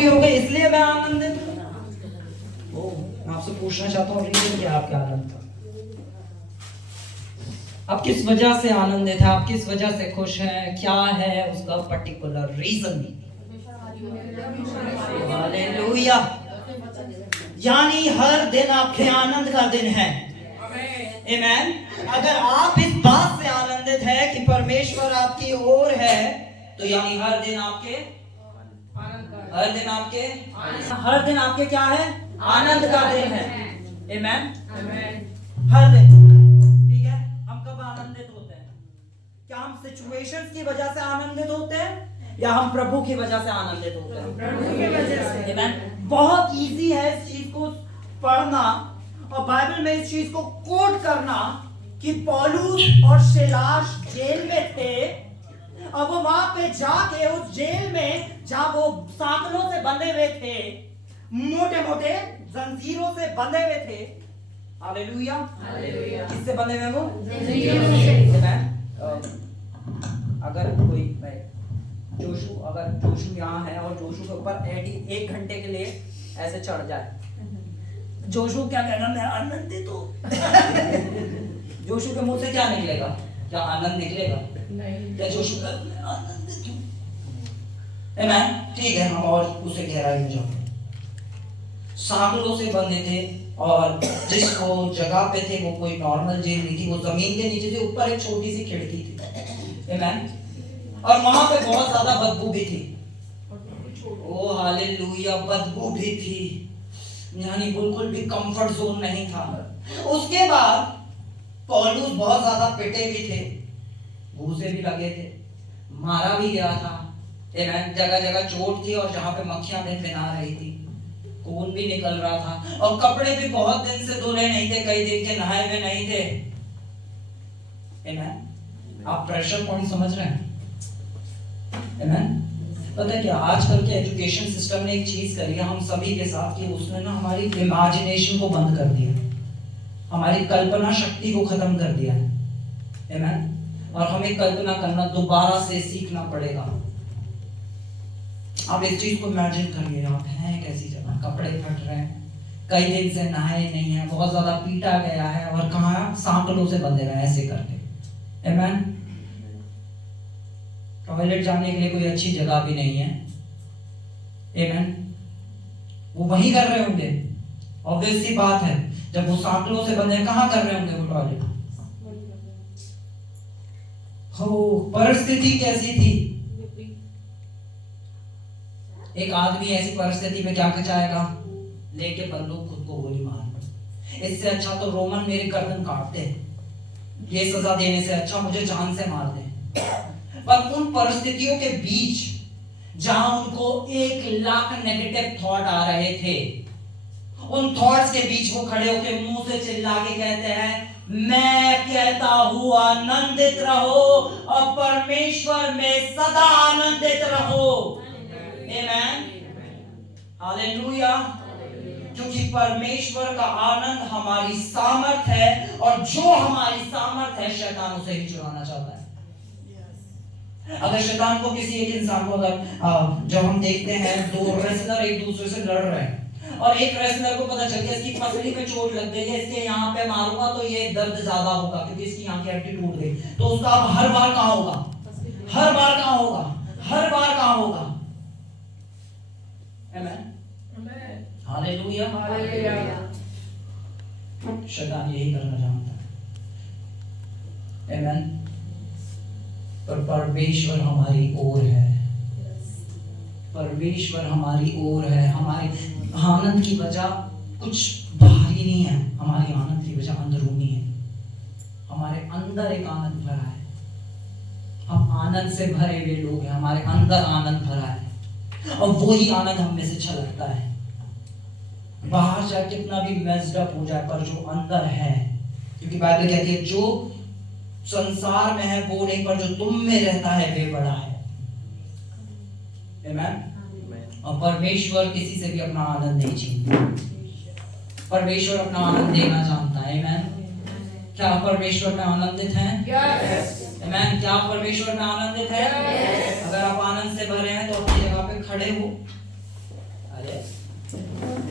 हो गए इसलिए मैं आनंदित हूँ। मैं आपसे पूछना चाहता हूँ रीजन क्या आपके आनंद का? आप किस वजह से आनंदित है? आप किस वजह से खुश हैं? क्या है उसका पर्टिकुलर रीजन? हालेलुया। यानी हर दिन आपके आनंद का दिन है। आमीन। अगर आप इस बात से आनंदित है कि परमेश्वर आपकी ओर है, तो यानी हर दिन आपके हर दिन आपके क्या है? आनंद का दिन है। आमीन। हर दिन। ठीक है। हम कब आनंदित होते हैं? क्या हम सिचुएशंस की वजह से आनंदित होते हैं या हम प्रभु की वजह से आनंदित होते हैं? प्रभु की वजह से। आमीन। बहुत इजी है इस चीज को पढ़ना और बाइबल में इस चीज को कोट करना कि पौलुस और सिलास जेल में थे। अब वो वहां पे जाके उस जेल में जहां वो सांकलों से बंधे हुए थे, मोटे मोटे जंजीरों से बंधे हुए थे। हालेलुया। किससे बंधे हुए वो? जंजीरों से। अगर कोई जोशु यहाँ है और जोशु के ऊपर एडी 1 घंटे के लिए ऐसे चढ़ जाए, जोशु क्या कहेगा? मैं आनंदित हूँ। जोशु के मुंह से क्या निकलेगा? क्या आनंद निकलेगा? नहीं। क्या जोशु का मैं आनंदित हूँ? आमीन। ठीक है, हम और उसे गहराई में जाओ। सांकलों से बंधे थे और जिस वो जगह पे थे वो कोई नॉर्मल जेल नहीं थी, वो जमीन के नीचे से ऊपर एक छोटी सी खिड़की थी। आमीन। और वहां पे बहुत ज्यादा बदबू भी थी। ओ हालेलुया, बदबू भी थी, यानी बिल्कुल भी कंफर्ट जोन नहीं था। उसके बाद पौलुस बहुत ज्यादा पिटे भी थे, घूसे भी लगे थे, मारा भी गया था। जगह जगह चोट थी और जहां पे मक्खियां दिन बिना रही थी, खून भी निकल रहा था और कपड़े भी बहुत दिन से धुले नहीं थे, कई दिन के नहाए हुए नहीं थे। आप प्रेशर पॉइंट समझ रहे हैं? पता है क्या, आजकल के एजुकेशन सिस्टम ने एक चीज करी है हम सभी के साथ कि उसने ना हमारी इमेजिनेशन को बंद कर दिया, हमारी कल्पना शक्ति को खत्म कर दिया है। आमीन। और हमें कल्पना करना दोबारा से सीखना पड़ेगा। आप इस चीज को इमेजिन करिए, आप हैं कैसी जगह, कपड़े फट रहे हैं, कई दिन से नहाए नहीं है, बहुत ज्यादा पीटा गया है और कहाँ सांकलों से बंधे रहे ऐसे करके। आमीन। टॉयलेट जाने के लिए कोई अच्छी जगह भी नहीं है। आमीन। वो वही कर रहे होंगे, ऑब्वियस सी बात है, जब वो सांकलों से बंधे कहाँ कर रहे होंगे वो टॉयलेट? हो, परिस्थिति कैसी थी? एक आदमी ऐसी परिस्थिति में क्या चाहेगा? लेके बंदूक खुद को गोली मार। इससे अच्छा तो रोमन मेरी गर्दन काट दे, ये सजा देने से अच्छा मुझे जान से मार दे। पर उन परिस्थितियों के बीच जहां उनको 1,00,000 नेगेटिव थॉट आ रहे थे, उन थॉट्स के बीच वो खड़े होकर मुंह से चिल्ला के कहते हैं, मैं कहता हूं आनंदित रहो और परमेश्वर में सदा आनंदित रहो। आमीन। हालेलुया। क्योंकि परमेश्वर का आनंद हमारी सामर्थ है और जो हमारी सामर्थ है शैतान उसे ही चुराना चाहता है। अगर शैतान को किसी एक इंसान को, अगर जब हम देखते हैं 2 रेसलर एक दूसरे से लड़ रहे हैं और एक रेसलर को पता चल गया इसकी पसली पे चोट लग गई है, इसके यहाँ पे मारूंगा तो ये दर्द ज्यादा होगा क्योंकि इसकी यहाँ की हड्डी टूट गई, तो उसका अब हर बार कहाँ होगा? हर बार कहाँ होगा? हर बार कहाँ होगा? आमीन। हालेलुया। शैतान यही करना जानता है। आमीन। पर परमेश्वर हमारी ओर है, परमेश्वर हमारी ओर है। हमारे आनंद की वजह कुछ बाहरी नहीं है, हमारी आनंद की वजह अंदरूनी है। हमारे अंदर एक आनंद भरा है, हम आनंद से भरे हुए लोग हैं, हमारे अंदर आनंद भरा है और वही आनंद हम में से छलकता है। बाहर चाहे कितना भी मेस्ड अप हो जाए, पर जो अंदर है, क्योंकि बाइबल कहती है जो संसार में है वो नहीं, पर जो तुम में रहता है वे बड़ा है। आमीन। और परमेश्वर किसी से भी अपना आनंद नहीं छीनता, परमेश्वर अपना आनंद देना जानता है। आमीन। क्या परमेश्वर में आनंदित हैं? आमीन। क्या परमेश्वर में आनंदित है? अगर आप आनंद से भरे हैं तो अपनी जगह पे खड़े हो अरे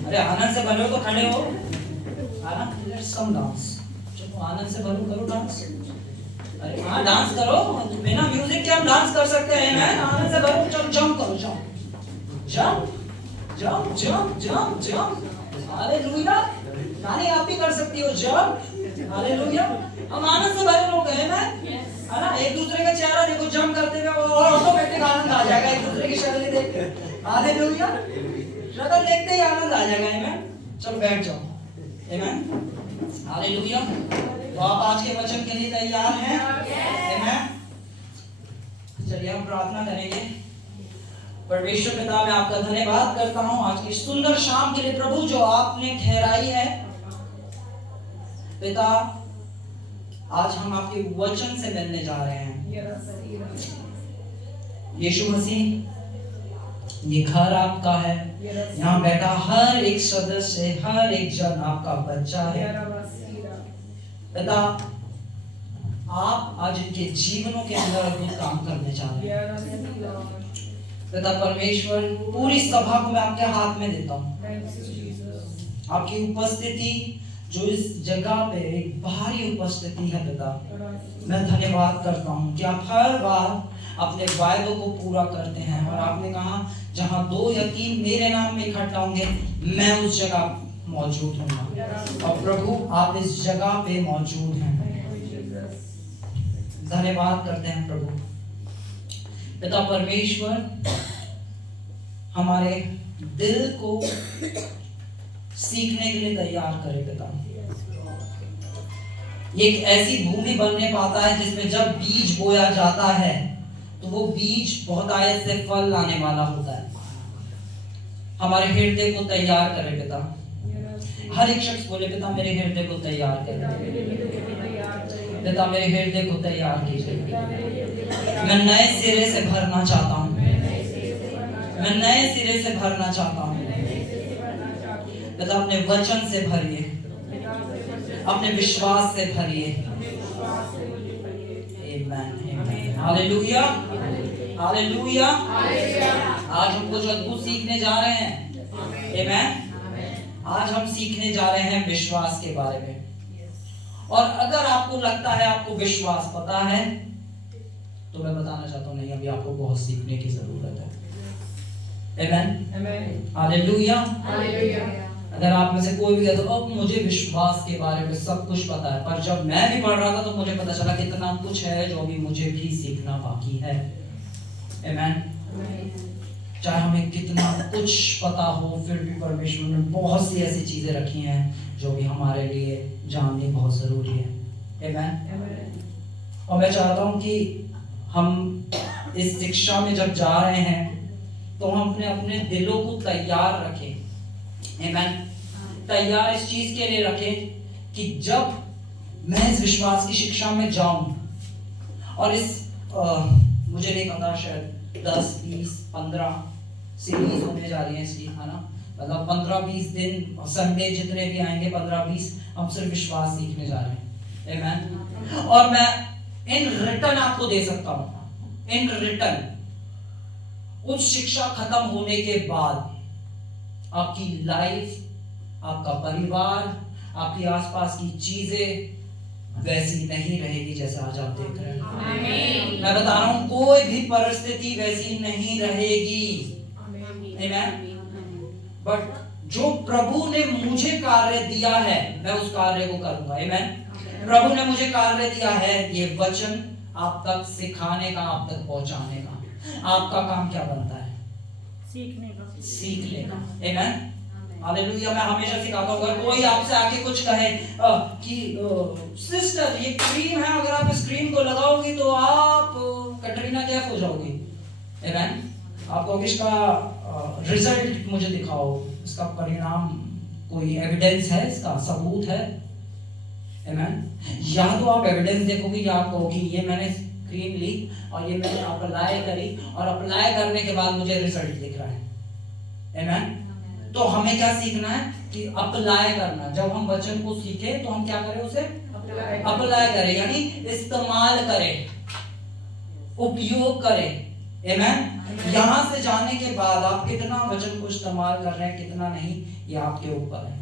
अरे आनंद से भरो तो खड़े हो। आनंद, लेट्स कम डांस। चलो आनंद से भरो, करो डांस। अरे हाँ डांस करो, बिना म्यूजिक के हम डांस कर सकते हैं। मैं आनंद से भरो, चलो जंप करो, jump jump jump jump jump jump. Hallelujah. नानी आप भी कर सकती हो जंप। हालेलुया। हम आनंद से भरे लोग हैं ना, है ना। एक दूसरे का चेहरा देखो जंप करते हुए, और ऑटोमेटिक आनंद आ जाएगा एक दूसरे की शक्ल देख के। हालेलुया। शक्ल देखते ही आनंद आ जाएगा। आमेन। चलो बैठ जाओ। आमेन। हालेलुया। तो आप आज के वचन के लिए तैयार हैं? आमेन। चलिए हम प्रार्थना करेंगे। परमेश्वर पिता, मैं आपका धन्यवाद करता हूं आज की सुंदर शाम के लिए प्रभु, जो आपने ठहराई है पिता। आज हम आपके वचन से मिलने जा रहे हैं। यीशु मसीह, ये घर आपका है। यहाँ बैठा हर एक सदस्य, हर एक जन आपका बच्चा है पिता। आप आज इनके जीवनों के अंदर अद्भुत काम करने जा रहे हैं पिता परमेश्वर। पूरी सभा को मैं आपके हाथ में देता हूँ। आपकी उपस्थिति जो इस जगह पे एक भारी उपस्थिति है पिता, मैं धन्यवाद करता हूँ कि आप हर बार अपने वायदों को पूरा करते हैं। और आपने कहा जहाँ 2 या 3 मेरे नाम में इकट्ठा होंगे, मैं उस जगह मौजूद हूँ। और प्रभु आप इस जगह पे मौजूद हैं। धन्यवाद करते हैं प्रभु। पिता परमेश्वर, हमारे दिल को सीखने के लिए तैयार करे पिता। ये एक ऐसी भूमि बनने पाता है जिसमें जब बीज बोया जाता है तो वो बीज बहुत आयत से फल लाने वाला होता है। हमारे हृदय को तैयार करे पिता। हर एक शख्स बोले पिता मेरे हृदय को तैयार करे पिता, मेरे हृदय को तैयार कीजिए। मैं नए सिरे से भरना चाहता हूँ, मैं नए सिरे से भरना चाहता हूँ पिता। अपने वचन से भरिए, अपने विश्वास से भरिए। आमीन। हालेलुया। हालेलुया। आज हम कुछ अद्भुत सीखने जा रहे हैं। आमीन। आज हम सीखने जा रहे हैं विश्वास के बारे में। और अगर आपको लगता है आपको विश्वास पता है, तो मैं बताना चाहता हूँ नहीं, अभी आपको बहुत सीखने की जरूरत है। आमीन। हालेलुया। अगर आप में से कोई भी कहता हो मुझे विश्वास के बारे में सब कुछ पता है, पर जब मैं भी पढ़ रहा था तो मुझे पता चला कि इतना कुछ है जो अभी मुझे भी सीखना बाकी है। आमीन। चाहे हमें कितना कुछ पता हो, फिर भी परमेश्वर ने बहुत सी ऐसी चीजें रखी हैं जो भी हमारे लिए जाननी बहुत जरूरी है। आमीन। और मैं चाहता हूँ कि हम इस शिक्षा में जब जा रहे हैं तो हम अपने अपने दिलों को तैयार रखें। आमीन। तैयार इस चीज के लिए रखें कि जब मैं इस विश्वास की शिक्षा में जाऊं, और इस मुझे नहीं पता, शायद 10, 20, 15 सीरीज होने जा रही है इसकी, है ना। मतलब 15-20 दिन संडे जितने भी आएंगे, 15-20 हम सिर्फ विश्वास सीखने जा रहे हैं। आमीन। और मैं इन रिटर्न आपको दे सकता हूं। इन रिटर्न उस शिक्षा खत्म होने के बाद आपकी लाइफ, आपका परिवार, आपकी आसपास की चीजें वैसी नहीं रहेगी जैसे आज आप देख रहे हैं। मैं बता रहा हूं कोई भी परिस्थिति वैसी नहीं रहेगी। बट जो प्रभु ने मुझे कार्य दिया है मैं उस कार्य को करूंगा। आमीन। प्रभु ने मुझे कार्य दिया है ये वचन आप तक सिखाने का, आप तक पहुंचाने का। आपका काम क्या बनता है? सीखने का, सीख लेना। आमीन। हालेलुया। मैं हमेशा सिखाता हूँ, अगर कोई आपसे आके कुछ कहे कि सिस्टर ये क्रीम है, अगर आप इस क्रीम को लगाओगी तो आप कटरीना कैफ हो जाओगी। आमीन। आपको इसका रिजल्ट मुझे दिखाओ, इसका परिणाम, कोई एविडेंस है, इसका सबूत है। आमीन। या तो आप एविडेंस देखोगे या आप कहोगे ये मैंने क्रीम ली और ये मैंने अप्लाई करी और अप्लाई करने के बाद मुझे रिजल्ट दिख रहा है। आमीन। तो हमें क्या सीखना है कि अप्लाई करना। जब हम वचन को सीखे तो हम क्या करें, उसे अप्लाई करें, यानी इस्तेमाल करें, उपयोग करें। आमेन। यहां से जाने के बाद आप कितना वचन को इस्तेमाल कर रहे हैं, कितना नहीं, ये आपके ऊपर है।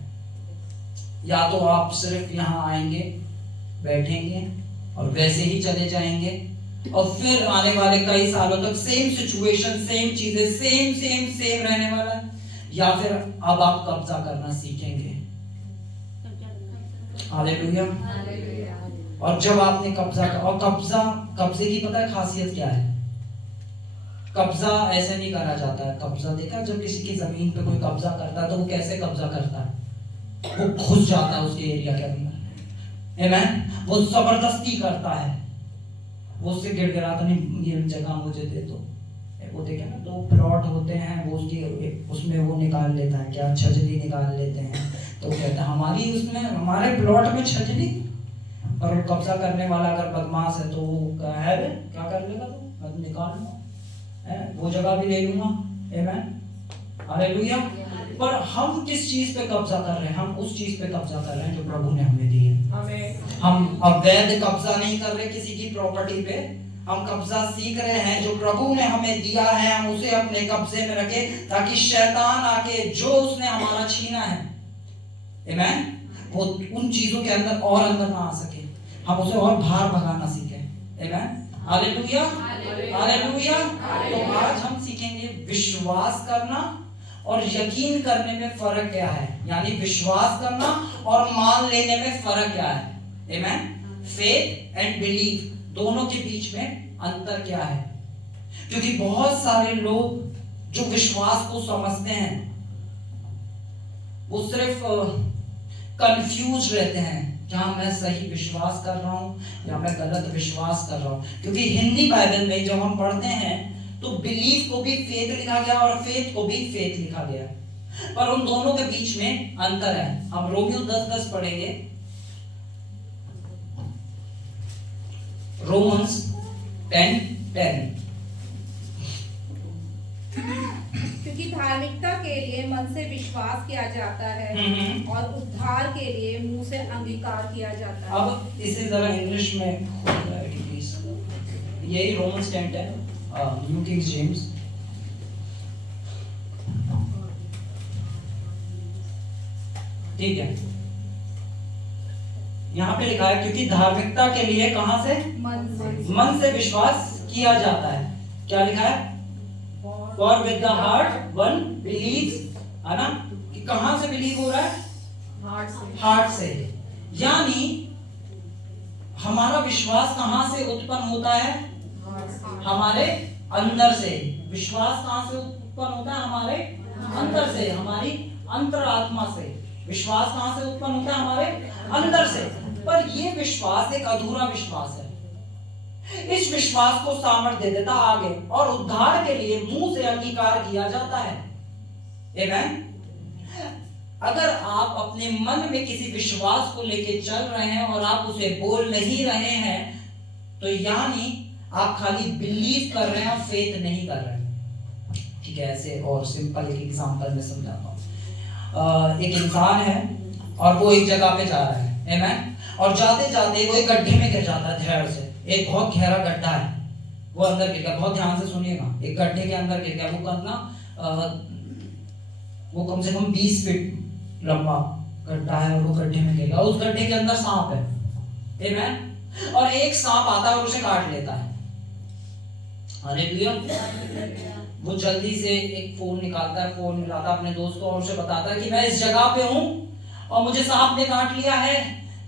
या तो आप सिर्फ यहाँ आएंगे, बैठेंगे और वैसे ही चले जाएंगे और फिर आने वाले कई सालों तक सेम सिचुएशन, सेम चीजें, सेम सेम सेम रहने वाला है, या फिर अब आप कब्जा करना सीखेंगे। हालेलुया। और जब आपने कब्जा, और कब्जे की पता है खासियत क्या है? कब्जा ऐसे नहीं करा जाता है। कब्जा देखा, जब किसी की जमीन पे कोई कब्जा करता है तो वो कैसे कब्जा करता है? वो घुस जाता है उसके एरिया के अंदर, आमेन। वो जबरदस्ती करता है, वो उससे गिड़गिड़ाता नहीं, ये जगह मुझे दे दो। वो देखे ना, 2 प्लॉट होते हैं, वो उसमें वो निकाल लेता है, क्या छजली निकाल लेते हैं, तो कहता है हमारी उसमें, हमारे प्लॉट में छजली। और कब्जा करने वाला अगर बदमाश है तो वो है क्या कर लेगा, तो मैं निकाल लूंगा, वो जगह भी ले लूंगा, आमेन, हालेलुया। पर हम किस चीज पे कब्जा कर रहे हैं? हम उस चीज पे कब्जा कर रहे हैं जो प्रभु ने हमें दी है। हम अवैध कब्जा नहीं कर रहे किसी की प्रॉपर्टी पे, हम कब्जा सीख रहे हैं जो प्रभु ने हमें दिया है, हम उसे अपने कब्जे में रखे, ताकि शैतान आके जो उसने हमारा छीना है, आमेन, वो उन चीजों के अंदर और अंदर ना आ सके, हम उसे और बाहर भगाना सीखे, आमेन, हालेलुया, हालेलुया। तो आज हम सीखेंगे विश्वास करना और यकीन करने में फर्क क्या है, यानी विश्वास करना और मान लेने में फर्क क्या है, आमेन। फेथ एंड बिलीफ, दोनों के बीच में अंतर क्या है? क्योंकि बहुत सारे लोग जो विश्वास को समझते हैं वो सिर्फ कंफ्यूज रहते हैं, क्या मैं सही विश्वास कर रहा हूं या मैं गलत विश्वास कर रहा हूं। क्योंकि हिंदी बाइबल में जब हम पढ़ते हैं तो बिलीफ को भी फेथ लिखा गया और फेथ को भी फेथ लिखा गया, पर उन दोनों के बीच में अंतर है। हम रोमियो 10:10 पढ़ेंगे, रोमन्स 10:10। क्योंकि धार्मिकता के लिए मन से विश्वास किया जाता है और उद्धार के लिए मुंह से अंगीकार किया जाता है। अब इसे जरा इंग्लिश में प्लीज, यही रोमन्स 10:10, न्यू किंग जेम्स। ठीक है, यहाँ पे लिखा है क्योंकि धार्मिकता के लिए कहां से? मन से विश्वास किया जाता है। क्या लिखा है? For with the heart one believes, है ना, कि कहां से बिलीव हो रहा है? हार्ट से। यानी हमारा विश्वास कहां से उत्पन्न होता है? हमारे अंदर से। विश्वास कहां से उत्पन्न होता है? हमारे अंदर से, हमारी अंतरात्मा से। विश्वास कहां से उत्पन्न होता है? हमारे अंदर से। पर ये विश्वास एक अधूरा विश्वास है। इस विश्वास को सामर्थ्य देता आगे, और उद्धार के लिए मुंह से अंगीकार किया जाता है, आमेन। अगर आप अपने मन में किसी विश्वास को लेके चल रहे हैं और आप उसे बोल नहीं रहे हैं, तो यानी आप खाली बिलीव कर रहे हैं, फेथ नहीं कर रहे हैं। ठीक है, ऐसे और सिंपल एक एग्जांपल में समझाता हूं। एक इंसान है और वो एक जगह पे जा रहा है, आमेन, और जाते जाते वो एक गड्ढे में गिर जाता है। ध्यान से, एक बहुत गहरा गड्ढा है, वो अंदर गिर गया। बहुत ध्यान से सुनिएगा, एक गड्ढे के अंदर गिर गया। वो कितना, वो कम से कम 20 फीट लंबा गड्ढा है और वो गड्ढे में गिर गया। उस गड्ढे के अंदर सांप है, आमेन, और एक सांप आता है और उसे काट लेता है। हालेलुया। वो जल्दी से एक फोन निकालता है, फोन मिलाता है अपने दोस्त को और उसे बताता है कि मैं इस जगह पे हूं और मुझे सांप ने काट लिया है,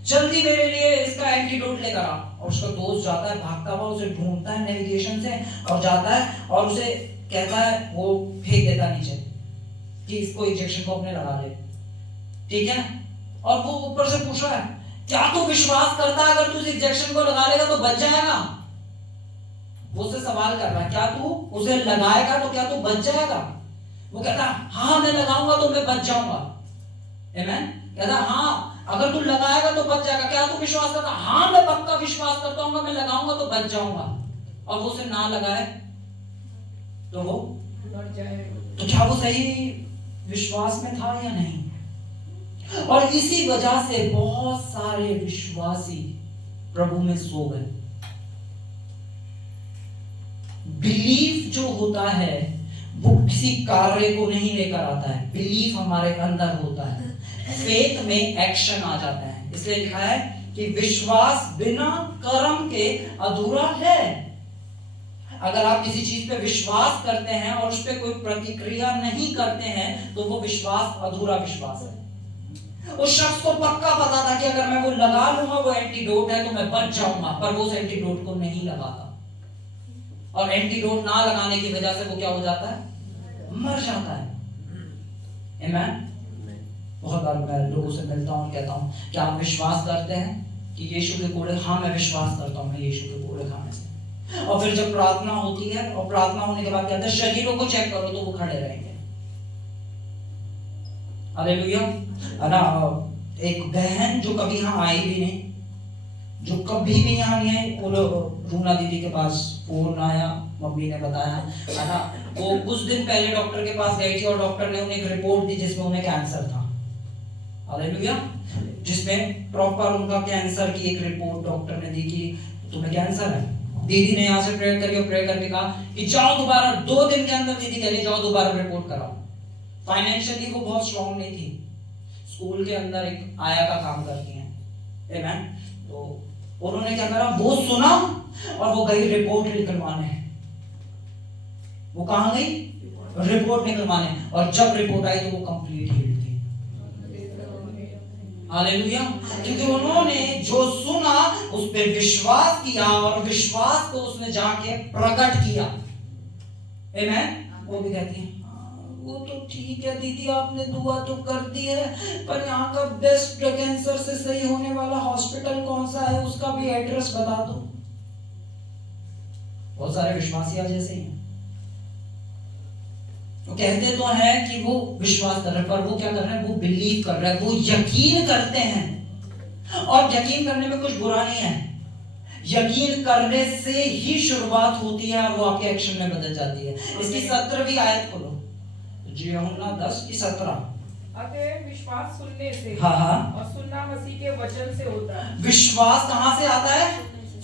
जल्दी मेरे लिए इसका एंटीडोट लेकर आ। और उसका दोस्त जाता है भागता हुआ, उसे ढूंढता है नेविगेशन से और जाता है और उसे कहता है, वो फेंक देता नीचे कि इसको इंजेक्शन को अपने लगा ले, ठीक है। और वो ऊपर से पूछ रहा है, क्या तू विश्वास करता है अगर तू इस इंजेक्शन को लगा लेगा तो बच जाएगा? वो उससे सवाल कर रहा है, क्या तू उसे लगाएगा तो क्या तू बच जाएगा? वो कहता है, हाँ मैं लगाऊंगा तो मैं बच जाऊंगा, आमेन। कहता है, हाँ अगर तू लगाएगा तो बच जाएगा। क्या तू विश्वास करता? हाँ मैं पक्का विश्वास करता हूँ, मैं लगाऊंगा तो बच जाऊंगा। और वो उसे ना लगाए तो वो मर जाएगा। तो क्या वो सही विश्वास में था या नहीं? और इसी वजह से बहुत सारे विश्वासी प्रभु में सो गए। बिलीफ जो होता है वो किसी कार्य को नहीं लेकर आता है, बिलीफ हमारे अंदर होता है, फेथ में एक्शन आ जाता है। इसलिए लिखा है कि विश्वास बिना कर्म के अधूरा है। अगर आप किसी चीज पे विश्वास करते हैं और उस पर कोई प्रतिक्रिया नहीं करते हैं तो वो विश्वास अधूरा विश्वास है। उस शख्स को पक्का पता था कि अगर मैं वो लगा लूंगा वो एंटीडोट है तो मैं बच जाऊंगा, पर वो उस एंटीडोट को नहीं लगाता और एंटीडोट ना लगाने की वजह से वो क्या हो जाता है, मर जाता है। आमीन। बहुत बार मैं लोगों से मिलता हूँ और कहता हूँ क्या आप विश्वास करते हैं कि यीशु के कोड़े? हाँ मैं विश्वास करता हूँ मैं यीशु के कोड़े खाने से। और फिर जब प्रार्थना होती है और प्रार्थना होने के बाद कहते हैं शरीरों को चेक करो तो वो खड़े रहेंगे। हालेलुया। है ना। एक बहन जो कभी यहाँ आई भी नहीं, जो कभी भी यहाँ नहीं आई, वो रूना दीदी के पास फोन आया, मम्मी ने बताया, है ना, वो कुछ दिन पहले डॉक्टर के पास गई थी और डॉक्टर ने उन्हें एक रिपोर्ट दी जिसमें उन्हें कैंसर था। हालेलुया। जिसमें प्रॉपर उनका कैंसर की एक रिपोर्ट डॉक्टर ने दी कि तुम्हें कैंसर है। दीदी ने यहाँ से प्रेयर करी और प्रेयर करके कहा कि जाओ दोबारा, 2 दिन के अंदर दीदी कह रही जाओ दोबारा रिपोर्ट कराओ। फाइनेंशियली वो बहुत स्ट्रांग नहीं थी, स्कूल के अंदर एक आया का काम करती हैं। आमीन। तो उन्होंने क्या करा, वो सुना और वो गई रिपोर्ट निकलवाने। वो कहां गई? रिपोर्ट निकलवाने। और जब रिपोर्ट आई तो वो कंप्लीट हील थी। हालेलुया। क्योंकि उन्होंने जो सुना उस पर विश्वास किया और विश्वास को उसने जाके प्रकट किया। आमीन। वो भी कहती है वो तो ठीक है दीदी, आपने दुआ तो कर दी है, पर यहाँ का बेस्ट कैंसर से सही होने वाला हॉस्पिटल कौन सा है उसका भी एड्रेस बता दो। बहुत सारे विश्वासी आज ऐसे ही हैं, वो कहते तो हैं कि वो विश्वास कर रहे हैं, पर वो क्या कर रहे हैं, वो बिलीव कर रहे हैं, वो यकीन करते हैं। और यकीन करने में कुछ बुरा नहीं है, यकीन करने से ही शुरुआत होती है और वो आपके एक्शन में बदल जाती है। इसकी 17वीं आयत खोलो, यूहन्ना 10:17। अतः विश्वास सुनने से, हाँ, और सुनना मसीह के वचन से होता है। विश्वास कहां से आता है?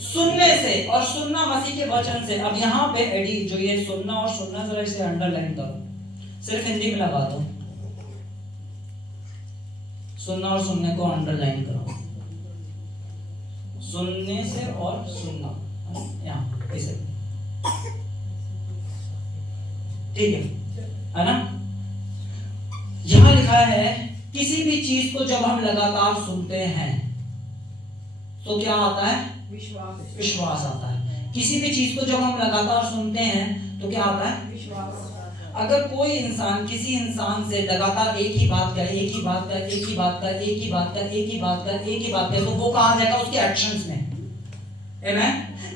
सुनने से, और सुनना मसीह के वचन से। अब यहाँ पे एडी जो ये सुनना और सुनना, जरा इसे अंडरलाइन करो, सिर्फ हिंदी में लगा दो, सुनना और सुनने को अंडरलाइन करो, सुनने से और सुनना, यहाँ इसे, ठीक है ना। यहां लिखा है किसी भी चीज को जब हम लगातार सुनते हैं तो क्या आता है? विश्वास आता है। किसी भी चीज को जब हम लगातार सुनते हैं तो क्या आता है? विश्वास। अगर कोई इंसान किसी इंसान से लगातार एक ही बात करे, एक ही बात करे, एक ही बात करे, एक ही बात करे, एक ही बात करे, एक ही बात करे, तो वो कहां जाएगा? उसके एक्शंस में।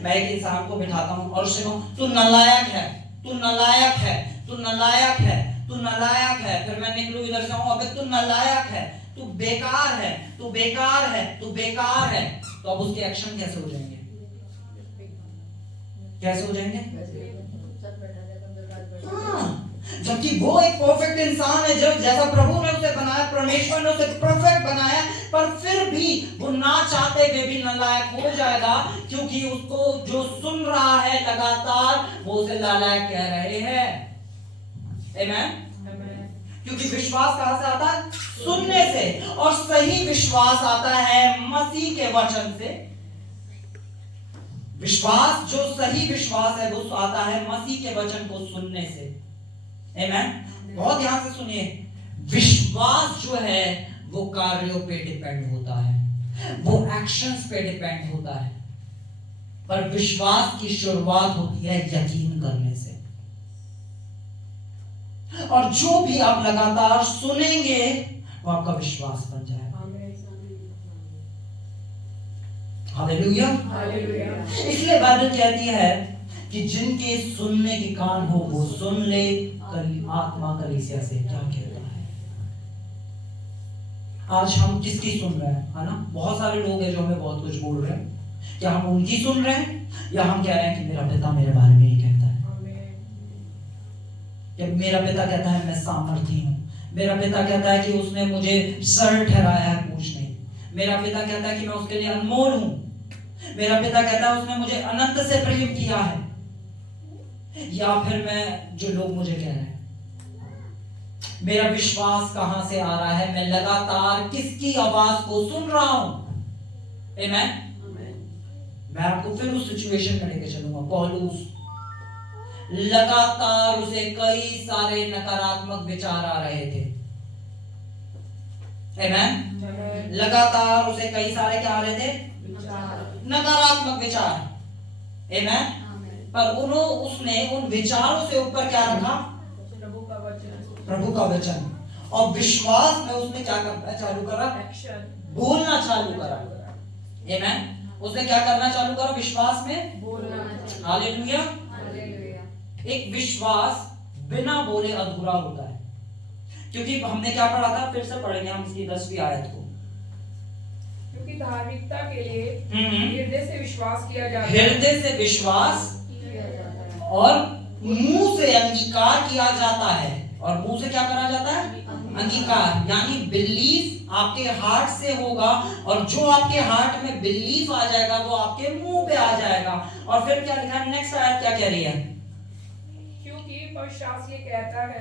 मैं एक इंसान को बिठाता हूं और उससे कहूं तू नालायक है, तू नालायक है, तू नालायक है, तू नालायक है, फिर मैं निकलूं इधर से, अबे तू नालायक है, तू बेकार है, तू बेकार है, तू बेकार है, तो अब उसके एक्शन कैसे हो जाएंगे? कैसे हो जाएंगे? हाँ, जबकि वो एक परफेक्ट इंसान है, जब जैसा प्रभु ने उसे बनाया, परमेश्वर ने उसे परफेक्ट बनाया, पर फिर भी वो ना चाहते हुए भी नालायक हो जाएगा, क्योंकि उसको जो सुन रहा है लगातार वो उसे नालायक कह रहे हैं। आमीन। क्योंकि विश्वास कहां से आता है? सुनने से, और सही विश्वास आता है मसीह के वचन से। विश्वास जो सही विश्वास है वो आता है मसीह के वचन को सुनने से। आमीन। बहुत ध्यान से सुनिए, विश्वास जो है वो कार्यों पे डिपेंड होता है, वो एक्शंस पे डिपेंड होता है, पर विश्वास की शुरुआत होती है यकीन करने से। और जो भी आप लगातार सुनेंगे वो आपका विश्वास बन जाएगा। हालेलुया। इसलिए बाइबल कहती है कि जिनके सुनने के कान हो वो सुन ले। आत्मा कलीसिया से क्या कहता है? आज हम किसकी सुन रहे हैं, है ना? बहुत सारे लोग हैं जो हमें बहुत कुछ बोल रहे हैं, क्या हम उनकी सुन रहे हैं या हम कह रहे हैं कि मेरा पिता मेरे बारे में ही कहता है, या मेरा पिता कहता है मैं सामर्थी हूं, मेरा पिता कहता है कि उसने मुझे सर ठहराया है पूछ नहीं, मेरा पिता कहता है कि मैं उसके लिए अनमोल हूं, मेरा पिता कहता है उसने मुझे अनंत से प्रेम किया है। या फिर मैं जो लोग मुझे कह रहे हैं? मेरा विश्वास कहां से आ रहा है? मैं लगातार किसकी आवाज को सुन रहा हूं? आमेन। मैं आपको फिर उस सिचुएशन में लेके चलूंगा। पौलुस लगातार उसे कई सारे नकारात्मक विचार आ रहे थे। आमेन। लगातार उसे कई सारे क्या आ रहे थे? नकारात्मक विचार। आमेन। पर उसने उन विचारों से ऊपर क्या रखा? प्रभु का वचन। और विश्वास में उसने क्या करना चालू करा? बोलना चालू करा। आमेन। उसने क्या करना चालू करा? विश्वास में बोलना। हालेलुया। एक विश्वास बिना बोले अधूरा होता है। क्योंकि हमने क्या पढ़ा था? फिर से पढ़ेंगे हम इसकी 10वीं आयत को। क्योंकि धार्मिकता के लिए हृदय से विश्वास किया जाता है। हृदय से विश्वास और मुंह से अंगीकार किया जाता है। और मुंह से क्या करा जाता है? अंगीकार। यानी बिलीफ आपके हार्ट से होगा, और जो आपके हार्ट में बिलीफ आ जाएगा वो आपके मुंह पे आ जाएगा। और फिर क्या लिखा है? नेक्स्ट आयत क्या कह रही है? क्योंकि पवित्र ये कहता है,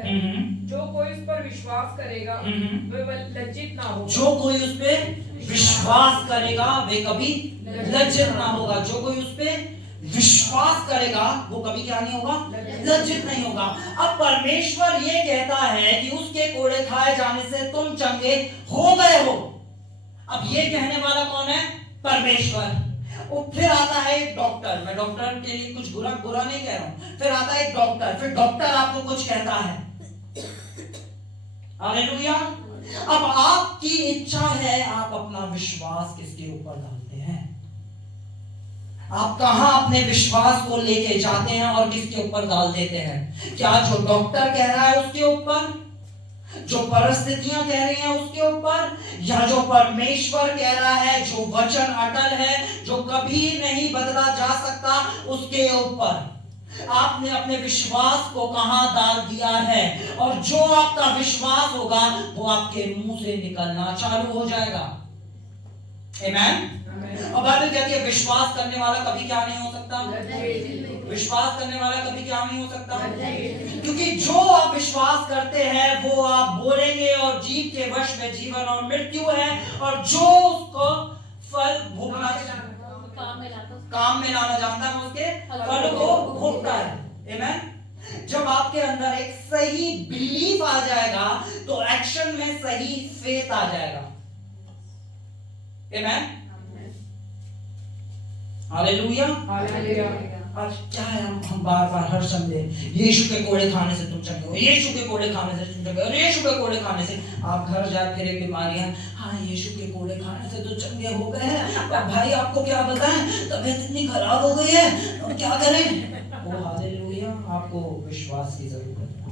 जो कोई उस पर विश्वास करेगा वह लज्जित ना हो। जो कोई उस पे विश्वास करेगा वे कभी लज्जित ना होगा। जो कोई उस पे विश्वास करेगा वो कभी क्या नहीं होगा? लज्जित नहीं होगा। अब परमेश्वर ये कहता है कि उसके कोड़े खाए जाने से तुम चंगे हो गए हो। अब ये कहने वाला कौन है? परमेश्वर। और फिर आता है एक डॉक्टर। मैं डॉक्टर के लिए कुछ बुरा नहीं कह रहा हूं। फिर आता है एक डॉक्टर। फिर डॉक्टर आपको कुछ कहता है। हालेलुया। अब आपकी इच्छा है, आप अपना विश्वास किसके ऊपर डालते हैं? आप कहां अपने विश्वास को लेके जाते हैं और किसके ऊपर डाल देते हैं? क्या जो डॉक्टर कह रहा है उसके ऊपर, जो परिस्थितियां कह रही हैं उसके ऊपर, या जो परमेश्वर कह रहा है, जो वचन अटल है, जो कभी नहीं बदला जा सकता, उसके ऊपर आपने अपने विश्वास को कहां डाल दिया है? और जो आपका विश्वास होगा वो आपके मुंह से निकलना चालू हो जाएगा। आमेन। और बाइबल कहती है विश्वास करने वाला कभी क्या नहीं हो सकता? विश्वास करने वाला कभी क्या नहीं हो सकता? क्योंकि जो आप विश्वास करते हैं वो आप बोलेंगे, और जीव के वश में जीवन और मृत्यु है, और जो उसको फल भोगना काम में लाना जानता है उसके फल को भोगता है। आमेन। जब आपके अंदर एक सही बिलीफ आ जाएगा तो एक्शन में सही फेथ आ जाएगा। आमेन। हालेलुया। आज क्या है? हम बार-बार हर संडे यीशु के कोड़े खाने से तुम चंगे हो, यीशु के कोड़े खाने से तुम चंगे हो, यीशु के कोड़े खाने से। आप घर जा फिर एक बीमारियां, हाँ यीशु के कोड़े खाने से तो चंगे हो गए हैं, पर भाई आपको क्या बताएं, तबीयत इतनी खराब हो गई है, अब क्या करें? ओ हालेलुया। आपको विश्वास की जरूरत है।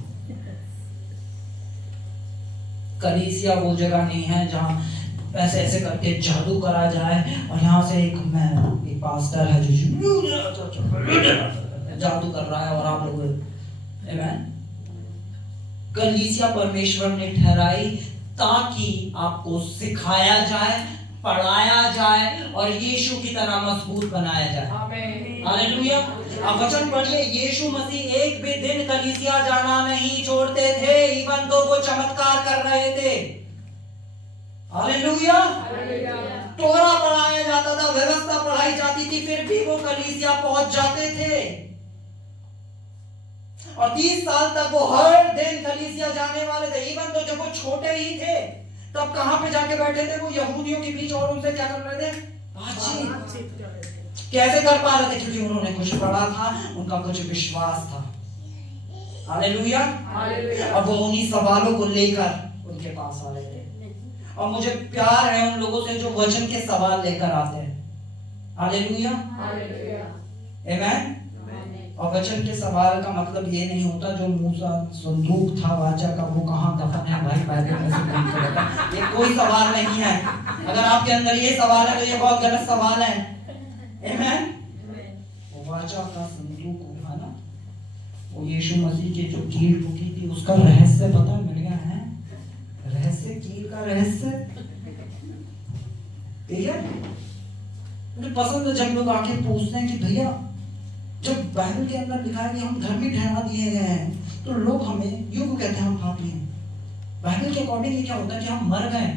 कलीसिया वो जगह नहीं है जहां ऐसे ऐसे करके जादू करा जाए, और यहाँ से एक पास्टर है जो जादू कर रहा है और आप लोग। आमेन। कलीसिया परमेश्वर ने ठहराई ताकि आपको सिखाया जाए, पढ़ाया जाए और यीशु की तरह मजबूत बनाया जाए। आमीन। हालेलुया। आप वचन पढ़िए। यीशु मसीह एक भी दिन कलीसिया जाना नहीं छोड़ते थे, इवन तो वो चमत्कार कर रहे थे। हालेलुया। तोरा पढ़ाया जाता था, व्यवस्था पढ़ाई जाती थी, फिर भी वो कलीसिया पहुंच जाते थे। और 30 साल तक वो हर दिन कलीसिया जाने वाले थे। इवन तो जब वो छोटे ही थे तब कहां पे जाके बैठे थे? वो यहूदियों के बीच, और उनसे क्या कर रहे थे? बातचीत। कैसे कर पा रहे थे? क्योंकि उन्होंने कुछ पढ़ा था, उनका कुछ विश्वास था। हालेलुया। और वो उन्हीं सवालों को लेकर उनके पास आ रहे थे। और मुझे प्यार है उन लोगों से जो वचन के सवाल लेकर आते हैं। हालेलुया। आमेन। और वचन के सवाल का मतलब ये नहीं होता जो मूसा संदूक था वाचा का वो कहां दफन है, भाई बाइबल में से कहीं तो बता। ये कोई सवाल नहीं है। अगर आपके अंदर ये सवाल है तो ये बहुत गलत सवाल है। आमेन। वो वाचा का संदूक उठाना, वो यीशु मसीह की जो कील ठुकी थी उसका रहस्य पता मिल गया है। रहस्य, कील का रहस्य। ठीक है। मुझे पसंद है जब लोग आके पूछते हैं कि भैया जब बाइबल के अंदर लिखा है कि हम धर्मी ठहरा दिए गए हैं, तो लोग हमें यूं कहते हैं हम पापी हैं। बाइबल के अकॉर्डिंग ये क्या होता है कि हम मर गए।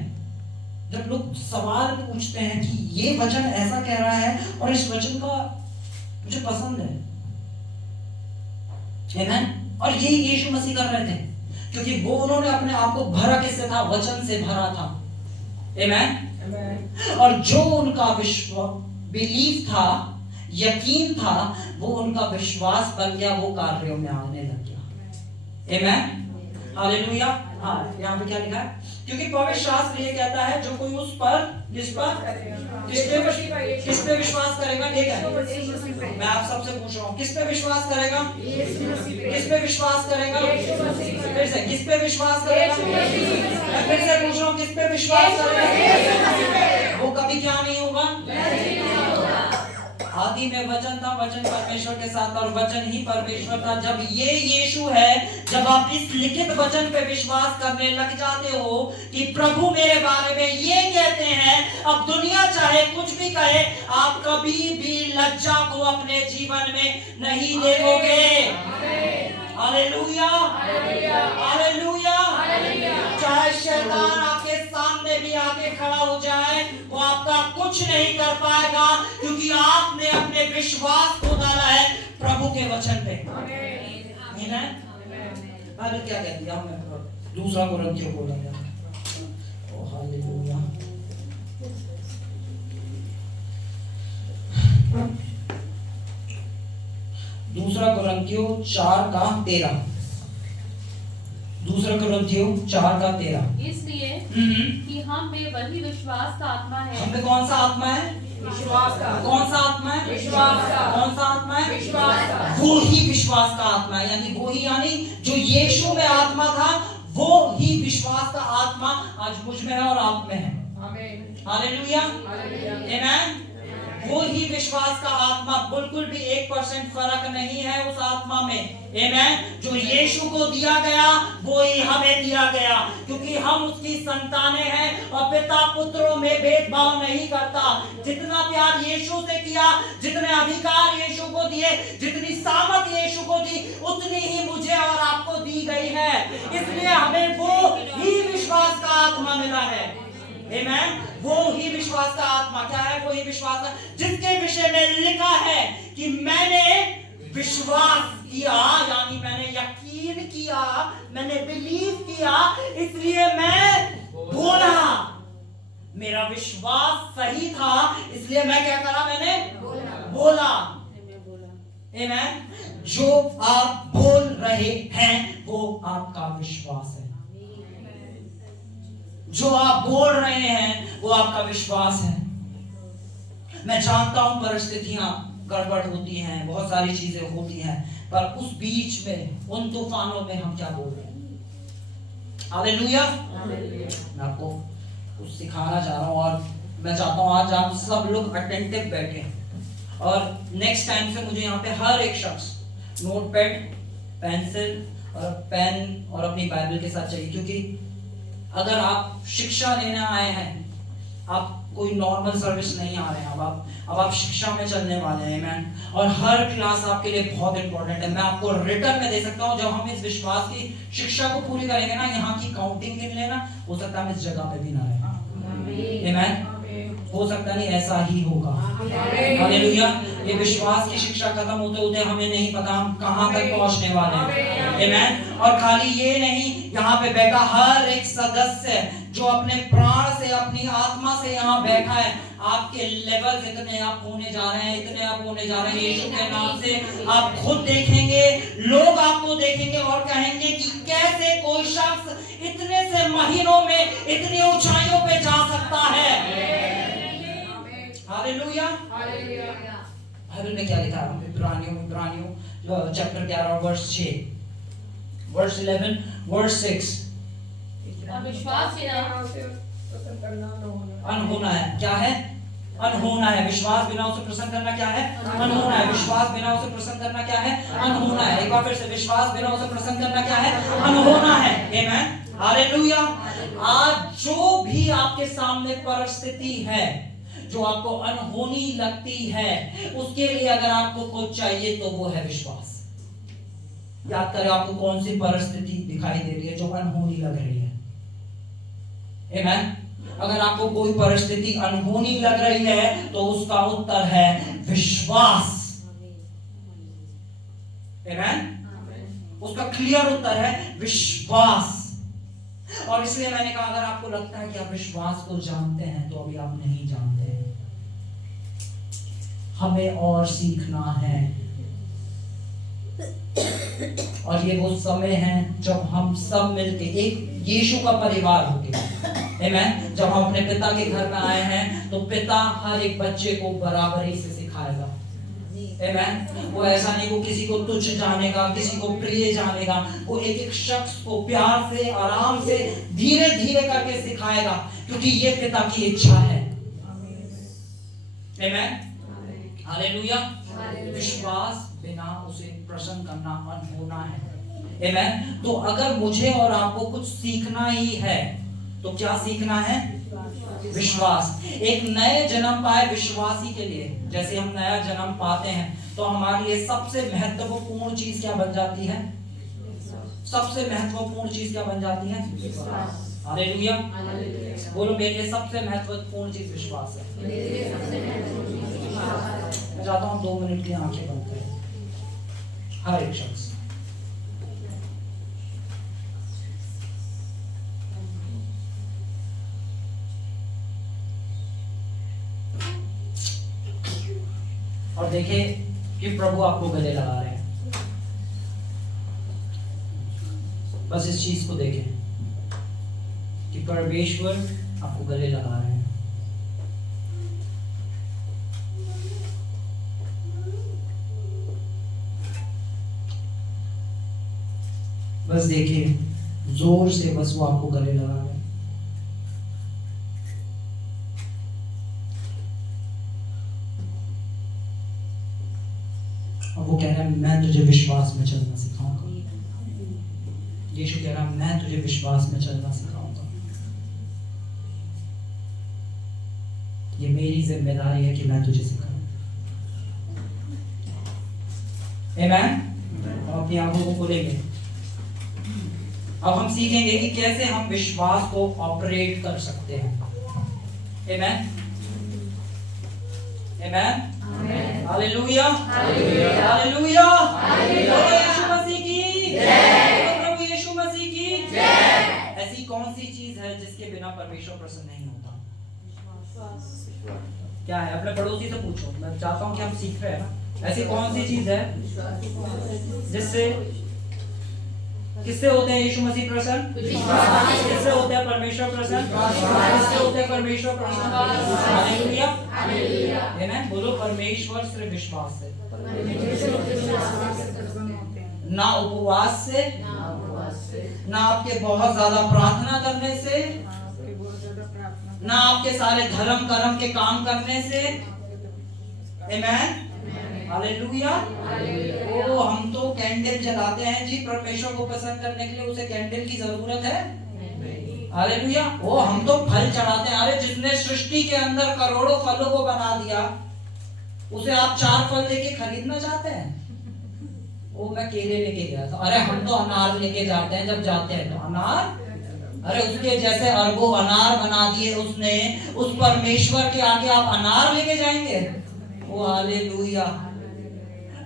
जब लोग सवाल पूछते हैं कि ये वचन ऐसा कह रहा है और इस वचन का मुझे पसंद है, आमीन। और यही यीशु मसीह कर रहे थे, क्योंकि वो उन्होंने अपने आप को भरा किससे था? वचन से भरा था, आमीन। और जो उनका बिलीफ था, यकीन था, वो उनका विश्वास बन गया, वो कार्यों में आने लग गया, आमीन, हालेलुया। हाँ, यहाँ पे क्या लिखा है? क्योंकि पवित्र शास्त्र ये कहता है जो कोई उस पर किस पे विश्वास करेगा, ठीक है। मैं आप सबसे पूछ रहा हूँ, किस पे विश्वास करेगा? किस पे विश्वास करेगा? फिर से, किस पे विश्वास करेगा? मैं फिर से पूछ रहा हूँ, किस पे विश्वास करेगा? वो कभी क्या नहीं होगा? आदि में वचन था, वचन परमेश्वर के साथ और वचन ही परमेश्वर था। जब ये यीशु है, जब आप इस लिखित वचन पे विश्वास करने लग जाते हो कि प्रभु मेरे बारे में ये कहते हैं, अब दुनिया चाहे कुछ भी कहे, आप कभी भी लज्जा को अपने जीवन में नहीं देखोगे। Hallelujah, hallelujah. चाहे शैतान आपके सामने भी आके खड़ा हो जाए, वो आपका कुछ नहीं कर पाएगा, क्योंकि आपने अपने विश्वास को डाला है प्रभु के वचन पे। बाइबल क्या कहती है? हमें दूसरा कुरिन्थियों बोला गया। ओ हालेलुया। दूसरा कुरिन्थियों 4:13। दूसरा कुरिन्थियों 4:13। इसलिए कि हम में वही विश्वास का आत्मा है। हम में कौन सा आत्मा है? विश्वास का। कौन सा आत्मा है? विश्वास का। कौन सा आत्मा है? विश्वास का। वो ही विश्वास का आत्मा है, यानी वो ही, यानी जो यीशु में आत्मा था, वो ही विश्वास का आत्मा आज मुझ में है और आप में है। आमीन, हालेलुया, हालेलुया। आमीन। वो ही विश्वास का आत्मा, बिल्कुल भी 1% फर्क नहीं है उस आत्मा में, आमीन। जो यीशु को दिया गया वो ही हमें दिया गया, क्योंकि हम उसकी संतानें हैं और पिता पुत्रों में भेदभाव नहीं करता। जितना प्यार यीशु से किया, जितने अधिकार यीशु को दिए, जितनी सामर्थ यीशु को दी, उतनी ही मुझे और आपको दी गई है। इसलिए हमें वो ही विश्वास का आत्मा मिला है, आमीन। वो ही विश्वास का आत्मा क्या है? वो ही विश्वास का, जिसके विषय में लिखा है कि मैंने विश्वास किया, यानी मैंने यकीन किया, मैंने बिलीव किया, इसलिए मैं बोला। मेरा विश्वास सही था, इसलिए मैं क्या करा? मैंने बोला, आमीन। जो आप बोल रहे हैं वो आपका विश्वास है। जो आप बोल रहे हैं वो आपका विश्वास है। मैं जानता हूं परिस्थितियां गड़बड़ होती हैं, बहुत सारी चीजें होती हैं, पर उस बीच में, उन तूफानों में हम क्या बोल रहे हैं? हालेलुया। मैं आपको कुछ सिखाना चाह रहा हूं और मैं चाहता हूं आज आप सब लोग अटेंटिव बैठे, और नेक्स्ट टाइम से मुझे यहाँ पे हर एक शख्स नोटपैड, पेंसिल और पेन और अपनी बाइबल के साथ चाहिए, क्योंकि अगर आप शिक्षा लेने आए हैं, आप कोई नॉर्मल सर्विस नहीं आ रहे हैं, अब आप शिक्षा में चलने वाले हैं, आमीन। और हर क्लास आपके लिए बहुत इंपॉर्टेंट है। मैं आपको रिटर्न में दे सकता हूं, जब हम इस विश्वास की शिक्षा को पूरी करेंगे ना, यहाँ की काउंटिंग गिन लेना, हो सकता है हम इस जगह पे भी ना रहें, आमीन। हो सकता नहीं, ऐसा ही होगा, हालेलुया। ये विश्वास की शिक्षा खत्म होते होते हमें नहीं पता हम कहां तक पहुंचने वाले हैं, आमीन। और खाली ये नहीं, यहाँ पे बैठा हर एक सदस्य जो अपने प्राण से, अपनी आत्मा से यहाँ बैठा है, आपके लेवल इतने आप होने जा रहे हैं, इतने आप होने जा रहे हैं यीशु के नाम से। आप खुद देखेंगे, लोग आपको देखेंगे और कहेंगे कि कैसे कोई शख्स इतने से महीनों में इतनी ऊंचाइयों पे जा सकता है। Hallelujah, hallelujah. बाइबल में क्या लिखा है? इब्रानियों चैप्टर 11 वर्स 6, वर्स 11, वर्स 6। विश्वास बिना अनहोना है। क्या है? अनहोना है। विश्वास बिना उसे प्रसन्न करना क्या है? अनहोना है। विश्वास बिना उसे प्रसन्न करना क्या है? अनहोना है। एक बार फिर से, विश्वास बिना उसे प्रसन्न करना क्या है? अनहोना है, आमीन, हालेलुया। आज जो भी आपके सामने परिस्थिति है, जो आपको अनहोनी लगती है, उसके लिए अगर आपको कुछ चाहिए तो वो है विश्वास। याद करें आपको कौन सी परिस्थिति दिखाई दे रही है जो अनहोनी लग रही है। आमीन। अगर आपको कोई परिस्थिति अनहोनी लग रही है तो उसका उत्तर है विश्वास। आमीन। उसका क्लियर उत्तर है विश्वास। और इसलिए मैंने कहा अगर आपको लगता है कि आप विश्वास को जानते हैं तो अभी आप नहीं जानते हैं। हमें और सीखना है। और ये वो समय है जब हम सब मिलके एक यीशु का परिवार होके, आमीन, जब हम अपने पिता के घर में आए हैं तो पिता हर एक बच्चे को बराबरी से सिखाएगा। आमीन। वो ऐसा नहीं वो किसी को तुच्छ जानेगा, किसी को प्रिय जानेगा। वो एक एक शख्स को प्यार से, आराम से, धीरे धीरे करके सिखाएगा, क्योंकि ये पिता की इच्छा है। आमीन। हालेलुया। विश्वास बिना उसे प्रसन्न करना अनहोना है। आमीन। तो अगर मुझे और आपको कुछ सीखना ही है तो क्या सीखना है? विश्वास। एक नए जन्म पाए विश्वासी के लिए, जैसे हम नया जन्म पाते हैं तो हमारे लिए सबसे महत्वपूर्ण चीज क्या बन जाती है? सबसे महत्वपूर्ण चीज क्या बन जाती है? हालेलुया। बोलो, मेरे लिए सबसे महत्वपूर्ण चीज विश्वास है। मैं चाहता हूँ 2 मिनट की आंखें बंद करें हर एक शख्स। और देखिए कि प्रभु आपको गले लगा रहे हैं। बस इस चीज को देखें कि परमेश्वर आपको गले लगा रहे हैं। बस देखिए, जोर से बस वो आपको गले लगा रहे हैं। वो कह रहा है मैं तुझे विश्वास में चलना सिखाऊंगा। यीशु कह रहा है मैं तुझे विश्वास में चलना सिखाऊंगा। ये मेरी जिम्मेदारी है कि मैं तुझे सिखाऊं। आमीन। हम अपनी आंखों को खोलेंगे। अब हम सीखेंगे कि कैसे हम विश्वास को ऑपरेट कर सकते हैं। आमीन। आमीन। हालेलुया। हालेलुया। यीशु मसीह की जय। प्रभु यीशु मसीह की जय। ऐसी कौन सी चीज है जिसके बिना परमेश्वर प्रसन्न नहीं होता? क्या है? अपने पड़ोसी से पूछो। मैं चाहता हूँ कि हम सीख रहे हैं ना। ऐसी कौन सी चीज है जिससे, किससे होते हैं यीशु मसीह प्रसन्न? किससे होते हैं परमेश्वर प्रसन्न? किससे होते हैं परमेश्वर प्रसन्न? हालेलुया। आमीन। बोलो, परमेश्वर सिर्फ विश्वास से, ना उपवास से, ना आपके बहुत ज्यादा प्रार्थना करने से, ना आपके सारे धर्म कर्म के काम करने से। आमीन। हालेलुया। ओ, हम तो कैंडल जलाते हैं जी परमेश्वर को पसंद करने के लिए, उसे कैंडल की जरूरत है? हालेलुया। ओ, हम तो फल चढ़ाते हैं। अरे जिसने सृष्टि के अंदर करोड़ों फलों को बना दिया, उसे आप 4 फल देके खरीदना चाहते हैं? ओ, मैं केले लेके गया था। अरे हम तो अनार लेके जाते हैं, जब जाते हैं तो अनार। अरे उसके जैसे अरबों अनार बना दिए उसने, उस परमेश्वर के आगे आप अनार लेके जाएंगे? ओ हालेलुया।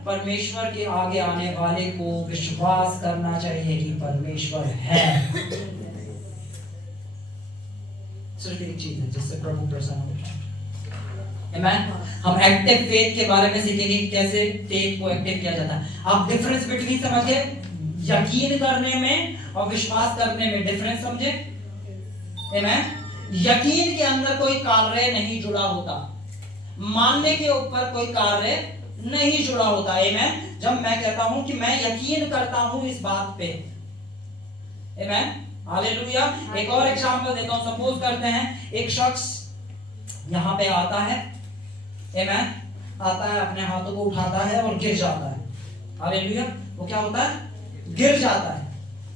परमेश्वर के आगे आने वाले को विश्वास करना चाहिए कि परमेश्वर है। सिर्फ एक चीज है जिससे प्रभु प्रसन्न होता है। आमीन। हम एक्टिव फेथ के बारे में सीखेंगे कि कैसे फेथ को एक्टिव किया जाता है। आप डिफरेंस बिटवीन समझे? यकीन करने में और विश्वास करने में डिफरेंस समझे? आमीन। यकीन के अंदर कोई कार्य नहीं जुड़ा होता, मानने के ऊपर कोई कार्य नहीं जुड़ा होता है। आमीन। जब मैं कहता हूं कि मैं यकीन करता हूं इस बात पे, आमीन, हालेलुया। एक और एग्जांपल देता हूं। सपोज करते हैं एक शख्स यहां पे आता है, आमीन, आता है, अपने हाथों को उठाता है और गिर जाता है। हालेलुया। वो क्या होता है? गिर जाता है।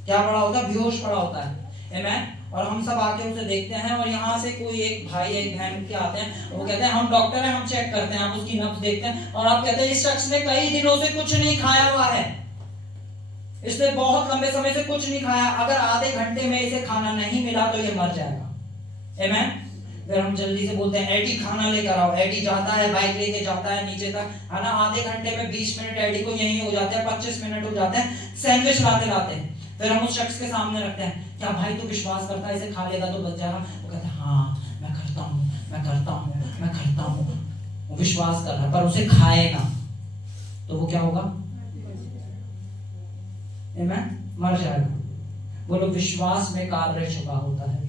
क्या पड़ा होता है? बेहोश पड़ा होता है। आमीन। और हम सब आके उसे देखते हैं, और यहाँ से कोई एक भाई एक बहन के आते हैं, वो कहते हैं हम डॉक्टर हैं, हम चेक करते हैं, आप उसकी नब्ज देखते हैं और आप कहते हैं इस शख्स ने कई दिनों से कुछ नहीं खाया हुआ है, इसने बहुत लंबे समय से कुछ नहीं खाया, अगर आधे घंटे में इसे खाना नहीं मिला तो ये मर जाएगा। आमेन। फिर हम जल्दी से बोलते हैं एडी खाना लेकर आओ, एडी जाता है, बाइक लेके जाता है नीचे तक, है ना, आधे घंटे में 20 मिनट एडी को यहीं हो जाते हैं, 25 मिनट हो जाते हैं सैंडविच लाते लाते। फिर हम उस शख्स के सामने रखते हैं, क्या भाई तू विश्वास करता है इसे खा लेगा तो बच जाएगा? वो कहता है हाँ मैं करता हूँ, मैं करता हूँ, मैं करता हूँ। वो विश्वास कर रहा है, पर उसे खाएगा तो वो क्या होगा? आमेन, मर जाएगा। बोलो विश्वास में कार्य छुपा होता है,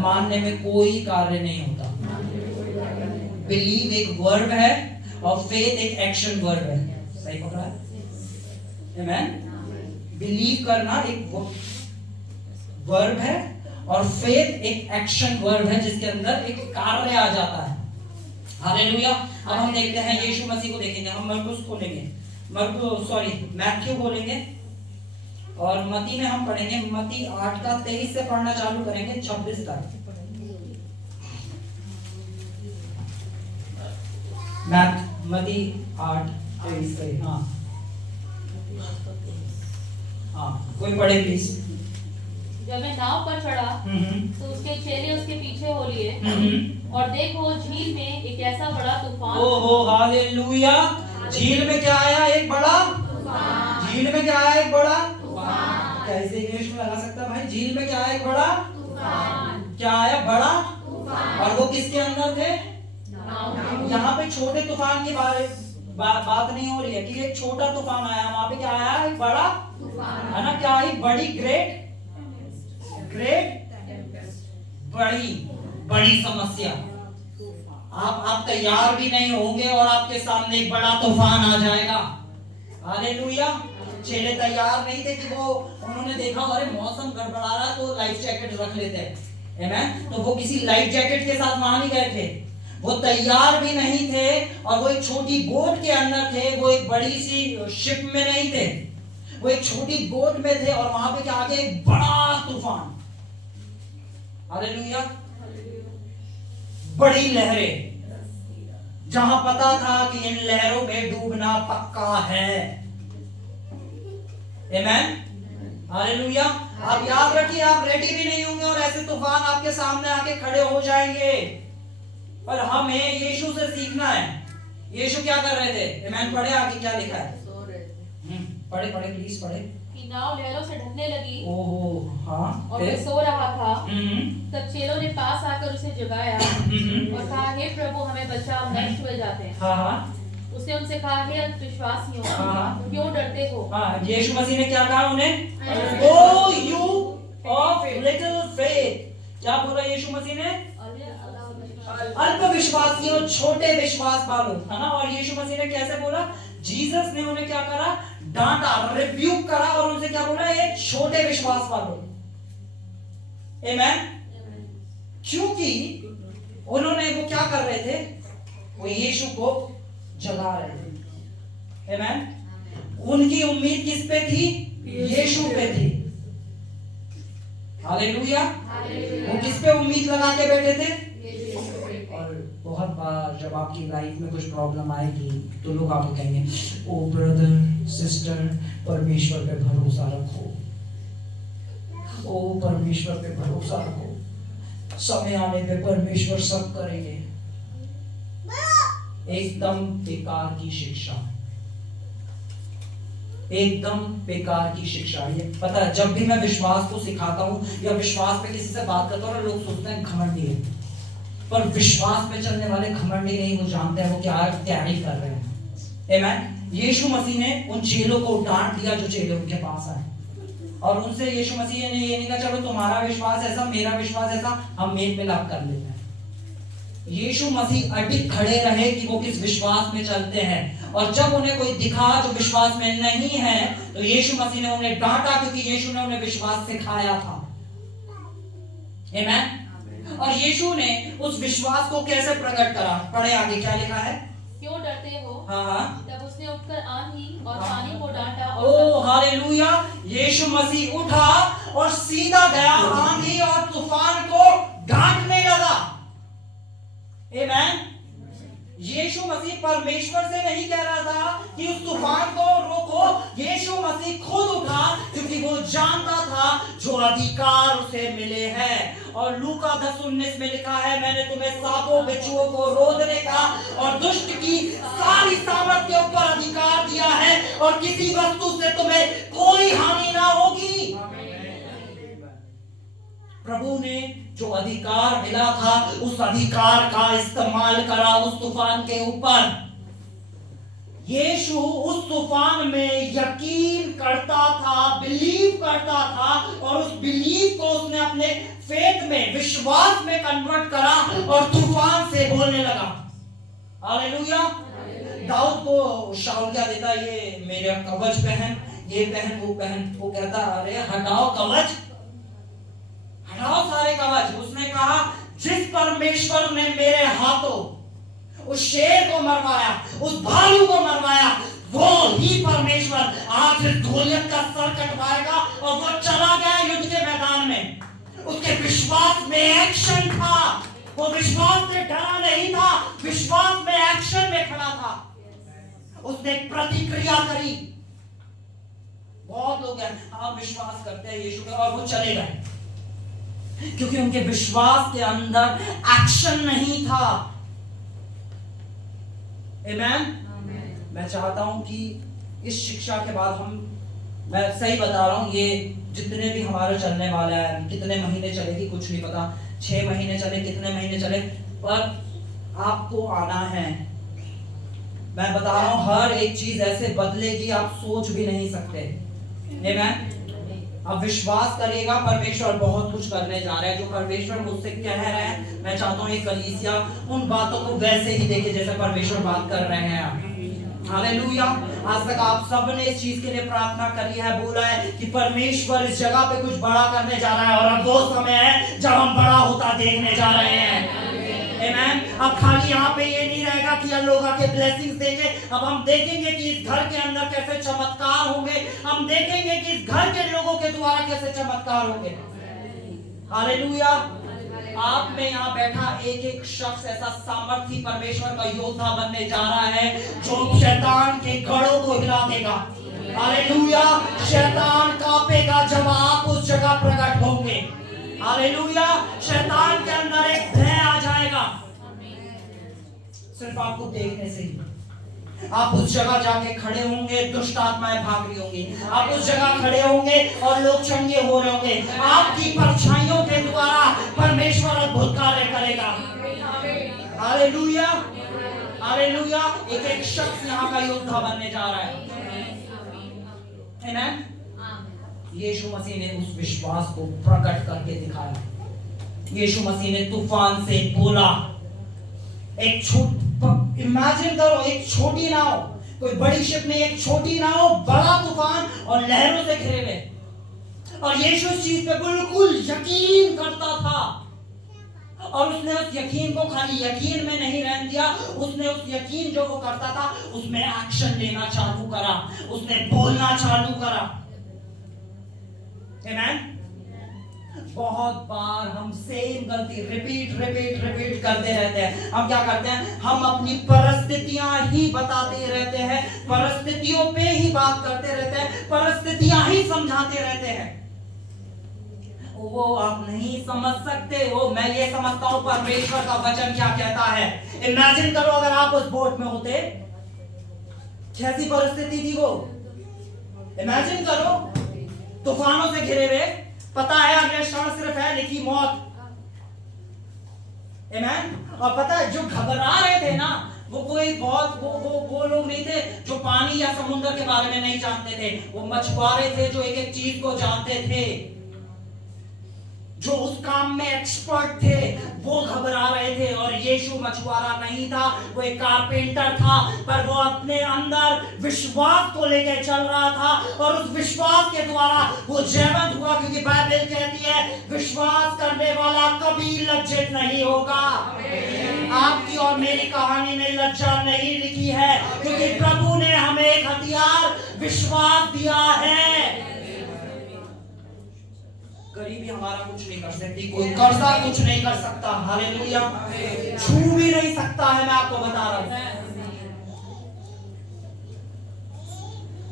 मानने में कोई कार्य नहीं होता। बिलीव एक वर्ब है और फेथ एक एक्शन वर्ब है। सही पकड़ा है? आमेन। बिलीव करना एक वर्ब है और फेथ एक एक्शन वर्ब है जिसके अंदर एक कार्य आ जाता है। हालेलुया। अब हम देखते हैं यीशु मसीह को देखेंगे। हम मरकुस खोलेंगे, मैथ्यू खोलेंगे और मती में हम पढ़ेंगे। मती 8 का 23 से पढ़ना चालू करेंगे 26 तक। मती 8 23 से। हाँ कोई पढ़े प्लीज। जब मैं नाव पर चढ़ा तो उसके चेले उसके पीछे हो लिए, और देखो झील में एक ऐसा बड़ा तूफान। ओहो हालेलुया। झील में क्या आया? एक बड़ा तूफान। झील में क्या आया? एक बड़ा तूफान। कैसे इंग्लिश में लगा सकता भाई? झील में क्या आया? एक बड़ा तूफान। क्या आया? बड़ा तूफान। और वो किसके अंदर थे? यहाँ पे छोटे तूफान की बात नहीं हो रही है कि एक छोटा तूफान आया, वहां पे क्या आया? एक बड़ा तूफान, है ना? क्या आई? बड़ी ग्रेट बड़ी समस्या। आप तैयार भी नहीं होंगे और आपके सामने एक बड़ा तूफान आ जाएगा। हालेलुया। चेले तैयार नहीं थे कि उन्होंने देखा अरे मौसम गड़बड़ा रहा तो लाइफ जैकेट रख लेते हैं। आमेन। तो वो किसी लाइफ जैकेट के साथ वहां नहीं गए थे, वो तैयार भी नहीं थे और वो एक छोटी बोट के अंदर थे, वो एक बड़ी सी शिप में नहीं थे, वो एक छोटी बोट में थे और वहां पे क्या आ गया? एक बड़ा तूफान। हालेलुया। बड़ी लहरें, जहां पता था कि इन लहरों में डूबना पक्का है। आमेन। हालेलुया। आप याद रखिए, आप रेडी भी नहीं होंगे और ऐसे तूफान आपके सामने आके खड़े हो जाएंगे। पर हमें यीशु से सीखना है। यीशु क्या कर रहे थे? आमेन। पढ़े आगे क्या लिखा है? पढ़े प्लीज पढ़े। कि नाव लहरों से ढकने लगी। ओहो हाँ। और वह सो रहा था। तब चेलों ने पास आकर उसे जगाया और कहा हे प्रभु हमें बचा, हम नष्ट हुए जाते हैं। उसने उनसे कहा हे अविश्वासियों, क्यों डरते हो? यीशु मसीह ने क्या कहा उन्हें? ओ यू ऑफ लिटिल फेथ। क्या बोला यीशु मसीह ने? अल्प विश्वासियों, छोटे विश्वास वालों, है ना? और यीशु मसीह ने कैसे बोला? जीसस ने उन्हें क्या करा? डांटा, रिब्यूक करा और उनसे क्या बोला? एक छोटे विश्वास वालों। आमेन। क्योंकि उन्होंने वो क्या कर रहे थे? वो यीशु को जगा रहे थे। आमेन। उनकी उम्मीद किस पे थी? यीशु पे थी। हालेलुया। वो किस पे उम्मीद लगा के बैठे थे? और बहुत बार जब आपकी लाइफ में कुछ प्रॉब्लम आएगी तो लोग आपको कहेंगे ओ ब्रदर सिस्टर परमेश्वर पे भरोसा रखो, ओ परमेश्वर पे भरोसा रखो, समय आने पे परमेश्वर सब करेंगे। एकदम बेकार की शिक्षा, एकदम बेकार की शिक्षा। ये पता है, जब भी मैं विश्वास को सिखाता हूँ या विश्वास पे किसी से बात करता हूँ, लोग सोचते हैं घमंडी है, पर विश्वास पे चलने वाले घमंडी नहीं, वो जानते हैं वो क्या तैयारी कर रहे हैं। आमेन। यीशु मसीह ने उन चेलों को डांट दिया जो चेले उनके पास आए, और उनसे यीशु मसीह ने ये नहीं कहा चलो तुम्हारा विश्वास ऐसा मेरा विश्वास ऐसा हम मेल मिलाप कर लेते हैं। यीशु मसीह अडिग खड़े रहे कि वो किस विश्वास में चलते हैं, और जब उन्हें कोई दिखा जो विश्वास में नहीं है तो यीशु मसीह ने उन्हें डांटा, क्योंकि यीशु ने उन्हें विश्वास सिखाया था। आमेन। और यीशु ने उस विश्वास को कैसे प्रकट करा? पढ़े आगे क्या लिखा है? क्यों डरते हो? हाँ। तब उसने उठकर आंधी और पानी को डांटा और ओ हालेलुया, यीशु मसीह उठा और सीधा गया आंधी और तूफान को डांटने लगा। आमीन। यीशु मसीह परमेश्वर से नहीं कह रहा था कि उस तूफान को रोको, यीशु मसीह खुद उठा, क्योंकि वो जानता था जो अधिकार उसे मिले हैं। और लूका 10:19 में लिखा है, मैंने तुम्हें सांपों बिच्छुओं को रोकने का और दुष्ट की सारी सामर्थ के ऊपर अधिकार दिया है, और किसी वस्तु से तुम्हें कोई हानि ना होगी। प्रभु ने जो अधिकार मिला था, उस अधिकार का इस्तेमाल करा उस तूफान के ऊपर। यीशु उस तूफान में यकीन करता था, बिलीव करता था, और उस बिलीव को उसने अपने फेथ में, विश्वास में कन्वर्ट करा और तूफान से बोलने लगा। हालेलुया। दाऊद को शाऊल क्या देता, ये मेरा कवच पहन, ये पहन, वो पहन। वो कहता, अरे हटाओ कवच, हटाओ सारे कवच। उसने कहा, जिस परमेश्वर ने मेरे हाथों उस शेर को मरवाया, उस भालू को मरवाया, वो ही परमेश्वर आज गोलियत का सर कटवाएगा। और वो चला गया युद्ध के मैदान में। उसके विश्वास में एक्शन था, वो विश्वास से डरा नहीं था, विश्वास में एक्शन में खड़ा था। उसने प्रतिक्रिया करी। बहुत लोग हैं, आप विश्वास करते हैं यीशु का, और वो चले गए, क्योंकि उनके विश्वास के अंदर एक्शन नहीं था। आमीन। मैं चाहता हूं कि इस शिक्षा के बाद मैं सही बता रहा हूं, ये जितने भी हमारे चलने वाला है, कितने महीने चलेगी कुछ नहीं पता, 6 महीने चले, कितने महीने चले, पर आपको आना है। मैं बता रहा हूं, हर एक चीज ऐसे बदलेगी आप सोच भी नहीं सकते। आमीन। अब विश्वास करिएगा, परमेश्वर बहुत कुछ करने जा रहा है। जो परमेश्वर मुझसे कह रहे हैं, मैं चाहता हूँ ये कलीसिया उन बातों को वैसे ही देखे जैसे परमेश्वर बात कर रहे हैं। हालेलुया। आज तक आप सब ने इस चीज के लिए प्रार्थना करी है, बोला है कि परमेश्वर इस जगह पे कुछ बड़ा करने जा रहा है, और अब वो समय है जब हम बड़ा होता देखने जा रहे हैं। आमीन। अब खाली यहाँ पे ये नहीं रहेगा कि लोग आके ब्लेसिंग्स देंगे, अब हम देखेंगे कि इस घर के अंदर कैसे चमत्कार होंगे, हम देखेंगे कि इस घर के लोगों के द्वारा कैसे चमत्कार होंगे। हालेलुया। आप में यहाँ बैठा एक एक शख्स ऐसा सामर्थी परमेश्वर का योद्धा बनने जा रहा है, जो शैतान के गढ़ों को हिला देगा। हालेलुया। शैतान कांपेगा जब आप उस जगह प्रकट होंगे। हालेलुया। शैतान के अंदर एक भय आ जाएगा, सिर्फ आपको देखने से ही। आप उस जगह जाके खड़े होंगे, दुष्ट आत्माएं भाग रही होंगी, आप उस जगह खड़े होंगे और लोग चंगे हो रहे होंगे। आपकी परछाइयों के द्वारा परमेश्वर अद्भुत कार्य करेगा। हालेलुया। हालेलुया। एक एक शख्स यहाँ का योद्धा बनने जा रहा है। आमीन। यीशु मसीह ने उस विश्वास को प्रकट करके दिखाया। यीशु मसीह ने तूफान से बोला। इमेजिन करो, एक छोटी नाव, कोई बड़ी शिप नहीं, एक छोटी नाव, बड़ा तूफान और लहरों से घिरे हुए, और यीशु इस चीज पे बिल्कुल यकीन करता था। और उसने उस यकीन को खाली यकीन में नहीं रहने दिया, उसने उस यकीन जो वो करता था उसमें एक्शन लेना चालू करा, उसने बोलना चालू करा। आमीन। बहुत बार हम सेम गलती रिपीट करते रहते हैं। हम क्या करते हैं, हम अपनी परिस्थितियां ही बताते रहते हैं, परिस्थितियों पे ही बात करते रहते हैं, परिस्थितियां ही समझाते रहते हैं। वो आप नहीं समझ सकते हो, मैं ये समझता हूं परमेश्वर का वचन क्या कहता है। इमेजिन करो अगर आप उस बोट में होते, कैसी परिस्थिति थी वो। इमेजिन करो, तूफानों से घिरे हुए, पता है अगले क्षण सिर्फ है लिखी मौत। आमीन। और पता है जो घबरा रहे थे ना, वो कोई बहुत वो लोग नहीं थे जो पानी या समुद्र के बारे में नहीं जानते थे, वो मछुआरे थे जो एक एक चीज को जानते थे। जो उस काम में एक्सपर्ट थे वो घबरा रहे थे, और यीशु मछुआरा नहीं था, वो एक कारपेंटर था, पर वो अपने अंदर विश्वास को लेकर चल रहा था और उस विश्वास के द्वारा वो जयवंत हुआ, क्योंकि बाइबल कहती है विश्वास करने वाला कभी लज्जित नहीं होगा। आपकी और मेरी कहानी में लज्जा नहीं लिखी है, क्योंकि प्रभु ने हमें एक हथियार विश्वास दिया है। गरीबी हमारा कुछ नहीं कर सकती, कोई कर्जा कुछ नहीं कर सकता, हालेलुया, छू भी नहीं सकता है, मैं आपको बता रहा हूं।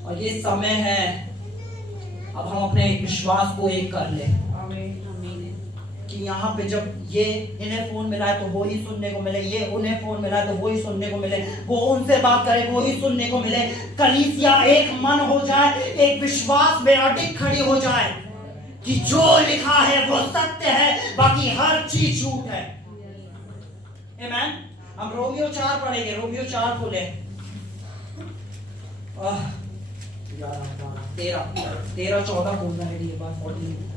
और ये समय है अब हम अपने विश्वास को एक कर ले, कि यहाँ पे जब ये इन्हें फोन मिला है तो वो ही सुनने को मिले, ये उन्हें फोन मिला है तो वो ही सुनने को मिले, वो उनसे बात करे वो ही सुनने को मिले, कलीसिया एक मन हो जाए, एक विश्वास में अडिग खड़ी हो जाए कि जो लिखा है वो सत्य है, बाकी हर चीज झूठ है। आमीन। हम रोमियो 4 पढ़ेंगे, रोमियो 4 खोले, 13-14 बोलना है ये बात। 14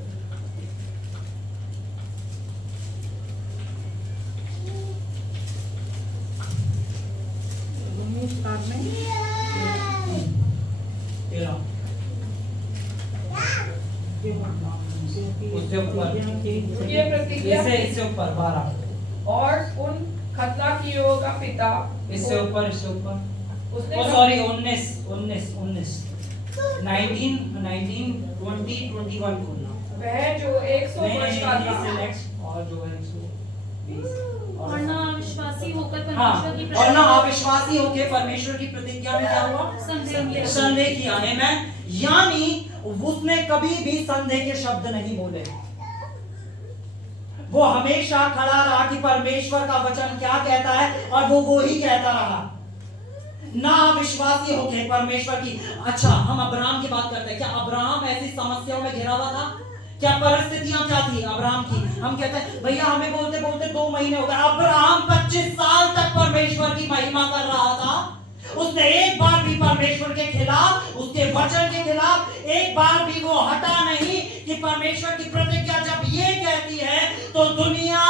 उससे ऊपर ये प्रतिज्ञा इससे ऊपर 12 और उन खतना कियों का पिता इससे ऊपर उसने सॉरी 19 20 21 खोलना। वह जो 100 वर्ष का था नेक्स्ट और जो है 120 और ना अविश्वासी होकर हाँ, परमेश्वर की और ना अविश्वासी होके परमेश्वर की प्रतिज्ञा में क्या हुआ? संदेह किया। आमीन। यानी उसने कभी भी संदेह के शब्द नहीं बोले, वो हमेशा खड़ा रहा कि परमेश्वर का वचन क्या कहता है और वो ही कहता रहा। ना विश्वासी होके परमेश्वर की। अच्छा, हम अब्राहम की बात करते हैं, क्या अब्राहम ऐसी समस्याओं में घिरा हुआ था? क्या परिस्थितियां क्या थी अब्राहम की? हम कहते हैं भैया हमें बोलते बोलते 2 महीने हो गए। अब्राहम 25 साल तक परमेश्वर की महिमा कर रहा था। उसने एक बार भी परमेश्वर के खिलाफ, उसके वचन के खिलाफ एक बार भी वो हटा नहीं कि परमेश्वर की प्रतिज्ञा जब ये कहती है तो दुनिया,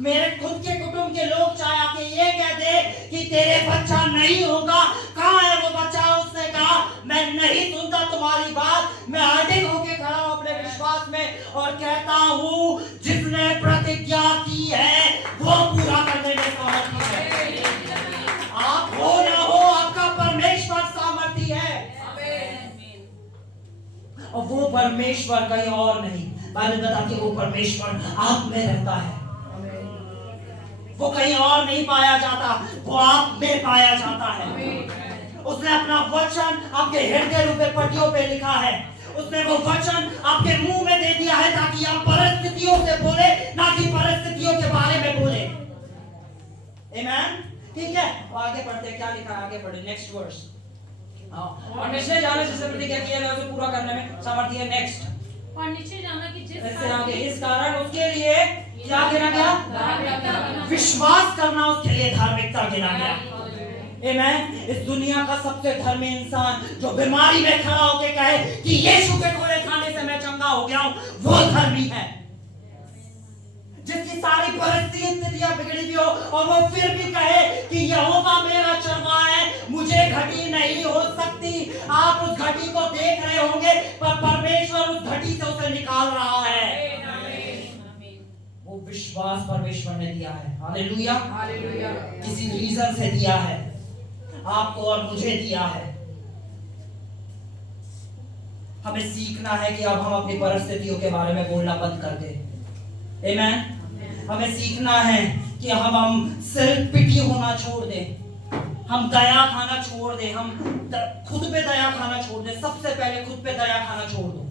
मेरे खुद के कुटुंब के लोग चाहे आके ये कह दे कि तेरे बच्चा नहीं होगा, कहां है वो बच्चा? उसने कहा मैं नहीं सुनता तुम्हारी बात, मैं अडिग होके खड़ा हूं अपने विश्वास में और कहता हूं जिसने प्रतिज्ञा की है वो पूरा करने में सामर्थ्य है। आप हो ना हो, आपका परमेश्वर सामर्थ्य है और वो परमेश्वर कहीं और नहीं। बाइबल बताती है वो परमेश्वर आप में रहता है, वो कहीं और नहीं पाया जाता, वो आप में पाया जाता है। उसने अपना वचन आपके हृदय रूपे पट्टियों पे लिखा है, उसने वो वचन आपके मुंह में दे दिया है ताकि आप परिस्थितियों से बोले, ना कि परिस्थितियों के बारे में बोले। आमीन। ठीक है, आगे पढ़ते हैं, क्या लिखा है आगे पढ़े, नेक्स्ट वर्स। और निश्चय जाना जिससे प्रतिज्ञा किया गया उसे पूरा करने में सामर्थ्य है। नेक्स्ट, और निश्चय जाना कि जिस ऐसे आगे इस कारण उसके लिए क्या गिना गया? विश्वास करना उसके लिए धार्मिकता गिना गया। आमीन। इस दुनिया का सबसे धर्मी इंसान जो बीमारी में खड़ा होकर कहे कि यीशु के कोड़े खाने से मैं चंगा हो गया हूं, वो धर्मी है। जिसकी सारी परिस्थितियां बिगड़ी भी हो और वो फिर भी कहे कि यहोवा मेरा चरवाहा है, मुझे घटी नहीं हो सकती। आप उस घटी को देख रहे होंगे पर परमेश्वर उस घटी से उसे निकाल रहा है। वो विश्वास परमेश्वर ने दिया है। हालेलुया। किसी रीजन से दिया है, आपको और मुझे दिया है। हमें सीखना है कि अब हम अपनी परिस्थितियों के बारे में बोलना बंद कर दें। आमीन। हमें सीखना है कि हम सिर्फ पिटी होना छोड़ दें, हम दया खाना छोड़ दें, हम खुद पे दया खाना छोड़ दें। सबसे पहले खुद पे दया खाना छोड़ दो,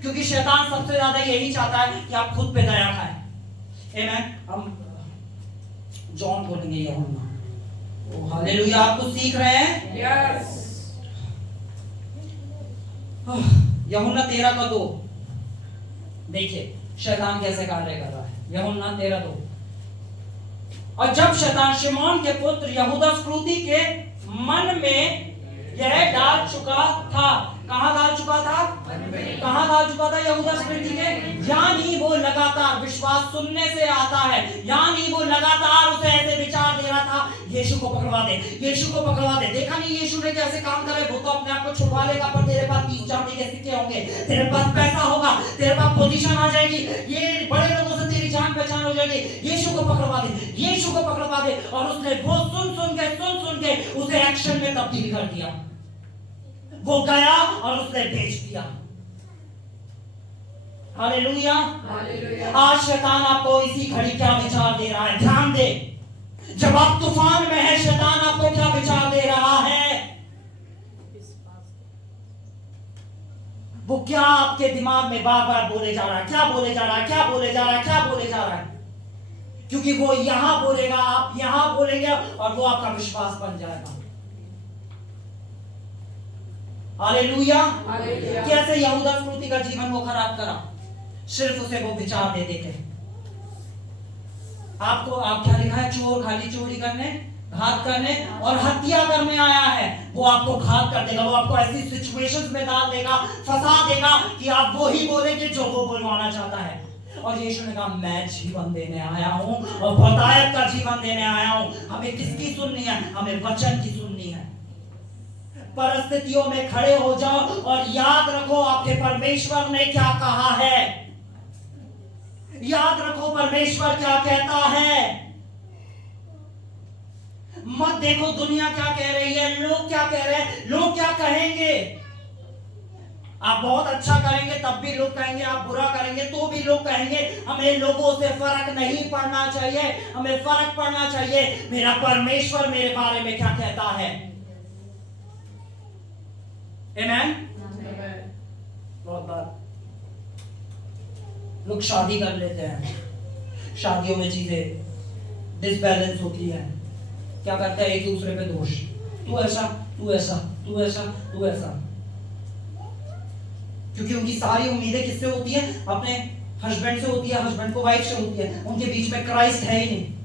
क्योंकि शैतान सबसे ज्यादा यही चाहता है कि आप खुद पे दया खाएं। आमीन। हम जॉन बोलेंगे यूहन्ना। ओ हालेलुया, आप कुछ सीख रहे हैं? यस। यूहन्ना 13:2 देखिए शैतान कैसे कार्य कर रहा है। यूहन्ना 13:2। और जब शैतान शिमोन के पुत्र यहूदा इस्करियोती के मन में यह डाल चुका था कहाँ डाल चुका था? कहाँ डाल चुका था? यहूदा स्मृति के। यानी वो लगातार, विश्वास सुनने से आता है, यानी वो लगातार उसे ऐसे विचार दे रहा था, यीशु को पकड़वा दे, यीशु को पकड़वा दे। देखा नहीं यीशु ने कैसे काम करे? वो तो अपने आप को छुड़वा लेगा, पर तेरे पास 30 चांदी के सिक्के होंगे, तेरे पास पैसा होगा, तेरे पास पोजीशन आ जाएगी, ये बड़े लोगों से तेरी जान पहचान हो जाएगी। यीशु को पकड़वा दे, यीशु को पकड़वा दे। और उसने वो सुन सुन के उसे एक्शन में तब्दील कर दिया। वो गया और उसने भेज दिया। हालेलुया। आज शैतान आपको इसी घड़ी क्या विचार दे रहा है? ध्यान दे, जब आप तूफान में है, शैतान आपको क्या विचार दे रहा है? वो क्या आपके दिमाग में बार बार बोले जा रहा है? क्या बोले जा रहा है? क्या बोले जा रहा है? क्या बोले जा रहा है? क्योंकि वो यहां बोलेगा, आप यहां बोलेंगे और वो आपका विश्वास बन जाएगा। हालेलुया। कैसे यहूदा स्मृति का जीवन वो खराब करा? सिर्फ उसे वो विचार दे देते। आपको, आप क्या लिखा है? चोर खाली चोरी करने, घात करने और हत्या करने आया है। वो आपको घात कर देगा, वो आपको ऐसी सिचुएशंस में डाल देगा, फंसा देगा कि आप वो ही बोलेंगे जो वो बोलवाना चाहता है। और यीशु ने कहा, मैं जीवन देने आया हूं और बहुतायत का जीवन देने आया हूं। हमें किसकी सुननी है? हमें वचन की सुननी है। परिस्थितियों में खड़े हो जाओ और याद रखो आपके परमेश्वर ने क्या कहा है। याद रखो परमेश्वर क्या कहता है। मत देखो दुनिया क्या कह रही है, लोग क्या कह रहे हैं, लोग क्या कहेंगे। आप बहुत अच्छा करेंगे तब भी लोग कहेंगे, आप बुरा करेंगे तो भी लोग कहेंगे। हमें लोगों से फर्क नहीं पड़ना चाहिए, हमें फर्क पड़ना चाहिए मेरा परमेश्वर मेरे बारे में क्या कहता है। आमेन। बहुत बार लोग शादी कर लेते हैं, शादियों में चीजें डिसबैलेंस होती है। क्या करते हैं? एक दूसरे पे दोष, तू ऐसा, तू ऐसा, तू ऐसा, तू ऐसा। क्योंकि उनकी सारी उम्मीदें किससे होती है? अपने हस्बैंड से होती है, हस्बैंड को वाइफ से होती है। उनके बीच में क्राइस्ट है ही नहीं।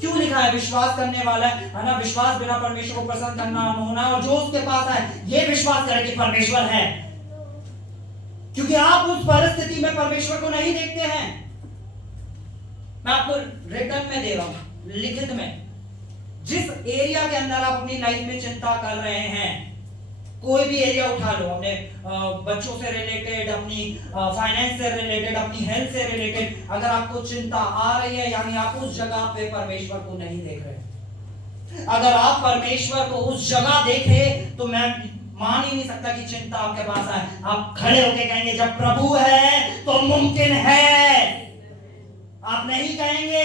क्यों लिखा है? विश्वास करने वाला है ना, विश्वास बिना परमेश्वर को प्रसन्न करना होना, और जो उसके पास है ये विश्वास करे कि परमेश्वर है। क्योंकि आप उस परिस्थिति में परमेश्वर को नहीं देखते हैं। मैं आपको रिटर्न में दे रहा हूं, लिखित में। जिस एरिया के अंदर आप अपनी लाइफ में चिंता कर रहे हैं, कोई भी एरिया उठा लो, अपने बच्चों से रिलेटेड, अपनी फाइनेंस से रिलेटेड, अपनी हेल्थ से रिलेटेड, अगर आपको चिंता आ रही है यानी आप उस जगह पे परमेश्वर को नहीं देख रहे। अगर आप परमेश्वर को उस जगह देखे तो मैं मान ही नहीं सकता कि चिंता आपके पास आए। आप खड़े होके कहेंगे जब प्रभु है तो मुमकिन है। आप नहीं कहेंगे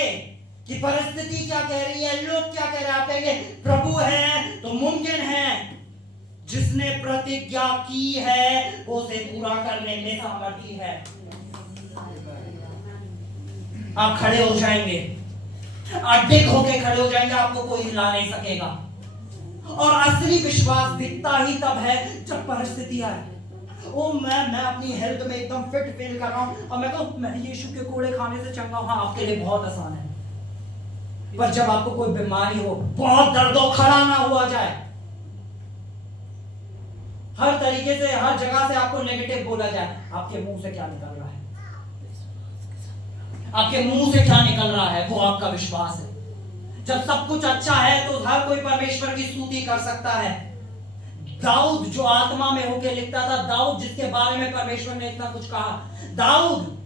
कि परिस्थिति क्या कह रही है, लोग क्या कह रहे हैं। आप कहेंगे प्रभु है तो मुमकिन है। जिसने प्रतिज्ञा की है वो उसे पूरा करने में सामर्थी है। आप खड़े हो जाएंगे, अडिग होके खड़े हो जाएंगे, आपको कोई हिला नहीं सकेगा। और असली विश्वास दिखता ही तब है जब परिस्थिति आए। ओ मैं अपनी हेल्थ में एकदम फिट फील कर रहा हूं और मैं कहूं मैं यीशु के कोड़े खाने से चंगा हूं। हाँ, आपके लिए बहुत आसान है। पर जब आपको कोई बीमारी हो, बहुत दर्द हो, खड़ा ना हुआ जाए, हर तरीके से, हर जगह से आपको नेगेटिव बोला जाए, आपके मुंह से क्या निकल रहा है? आपके मुंह से क्या निकल रहा है? वो आपका विश्वास है। जब सब कुछ अच्छा है तो हर कोई परमेश्वर की स्तुति कर सकता है। दाऊद जो आत्मा में होकर लिखता था, दाऊद जिसके बारे में परमेश्वर ने इतना कुछ कहा, दाऊद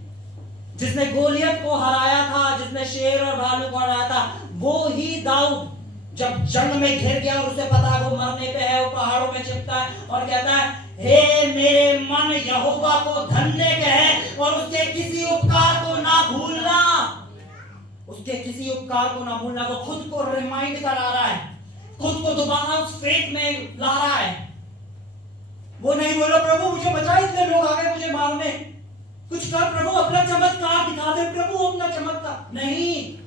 जिसने गोलियत को हराया था, जिसने शेर और भालू को हराया था, वो ही दाऊद जब जंग में घिर गया और उसे पता है वो मरने पे है, वो पहाड़ों में छिपता है और कहता है हे मेरे मन यहोवा को धन्य कहे और उसके किसी उपकार को ना भूलना। उसके किसी उपकार को ना भूलना। वो खुद को रिमाइंड करा रहा है, खुद को दोबारा उस फेथ में ला रहा है। वो नहीं बोला प्रभु मुझे बचा, इतने लोग आ गए मुझे मारने, कुछ कर प्रभु, अपना चमत्कार दिखा दे प्रभु, अपना चमत्कार। नहीं,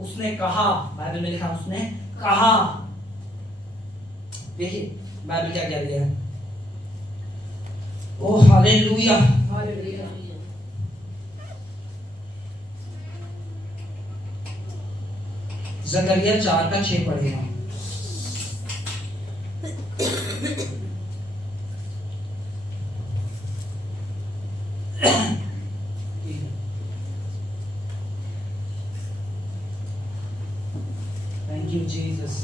उसने कहा, बाइबल में लिखा उसने कहा। देखिए बाइबल क्या कह रही है। ओ हालेलुया, हालेलुया। जकरिया 4:6 पढ़ेगा। Thank you Jesus.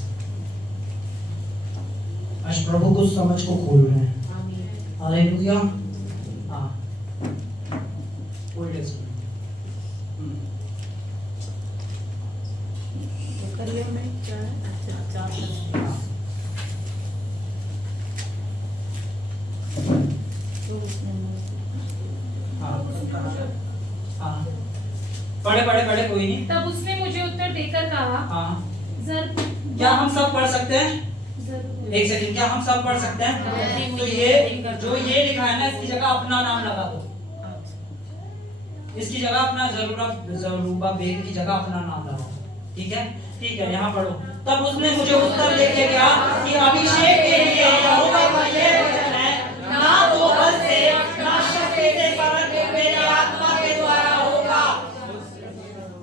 आज प्रभु को समझ को खोल रहे हैं। हालेलुया। हाँ, ओल्ड टेस्टमेंट। हाँ, पढ़े पढ़े पढ़े, कोई नहीं। तब उसने मुझे उत्तर देकर कहा, हाँ, जरूर। क्या हम सब पढ़ सकते हैं? जरूर। एक सेकंड, क्या हम सब पढ़ सकते हैं? तो ये जो ये लिखा है ना, इसकी जगह अपना नाम लगा दो। इसकी जगह अपना जरूबा बेग की जगह अपना नाम लगाओ। ठीक है, ठीक है, यहाँ पढ़ो। तब उसने मुझे उत्तर देके कहा कि अभिषेक के लिए यहोवा का ये वचन है, ना तो बल से ना शक्ति से परंतु मेरी आत्मा के द्वारा होगा।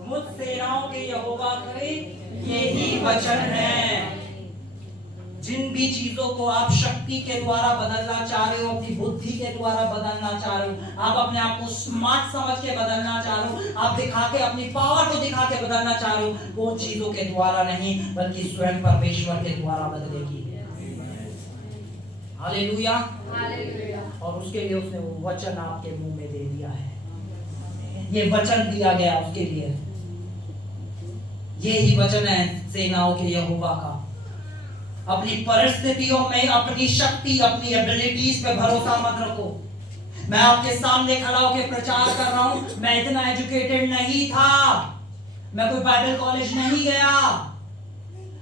मुझ सेनाओं के यहोवा के यही वचन है। जिन भी चीजों को आप शक्ति के द्वारा बदलना चाह रहे हो, अपनी बुद्धि के द्वारा बदलना चाह रहे हो, आप अपने आप को स्मार्ट समझ के बदलना चाह रहे हो, आप दिखा के अपनी पावर को दिखा के बदलना चाह रहे हो, वो चीजों के द्वारा नहीं बल्कि स्वयं परमेश्वर के द्वारा बदलेगी। हालेलुया। और उसके लिए उसने वो वचन आपके मुंह में दे दिया है। ये वचन दिया गया उसके लिए। ये ही वचन है सेनाओं के यहोवा का। अपनी परिस्थितियों में अपनी शक्ति, अपनी एबिलिटीज पे भरोसा मत रखो। मैं आपके सामने खड़ा होकर प्रचार कर रहा हूं, मैं इतना एजुकेटेड नहीं था, मैं कोई बाइबल कॉलेज नहीं गया,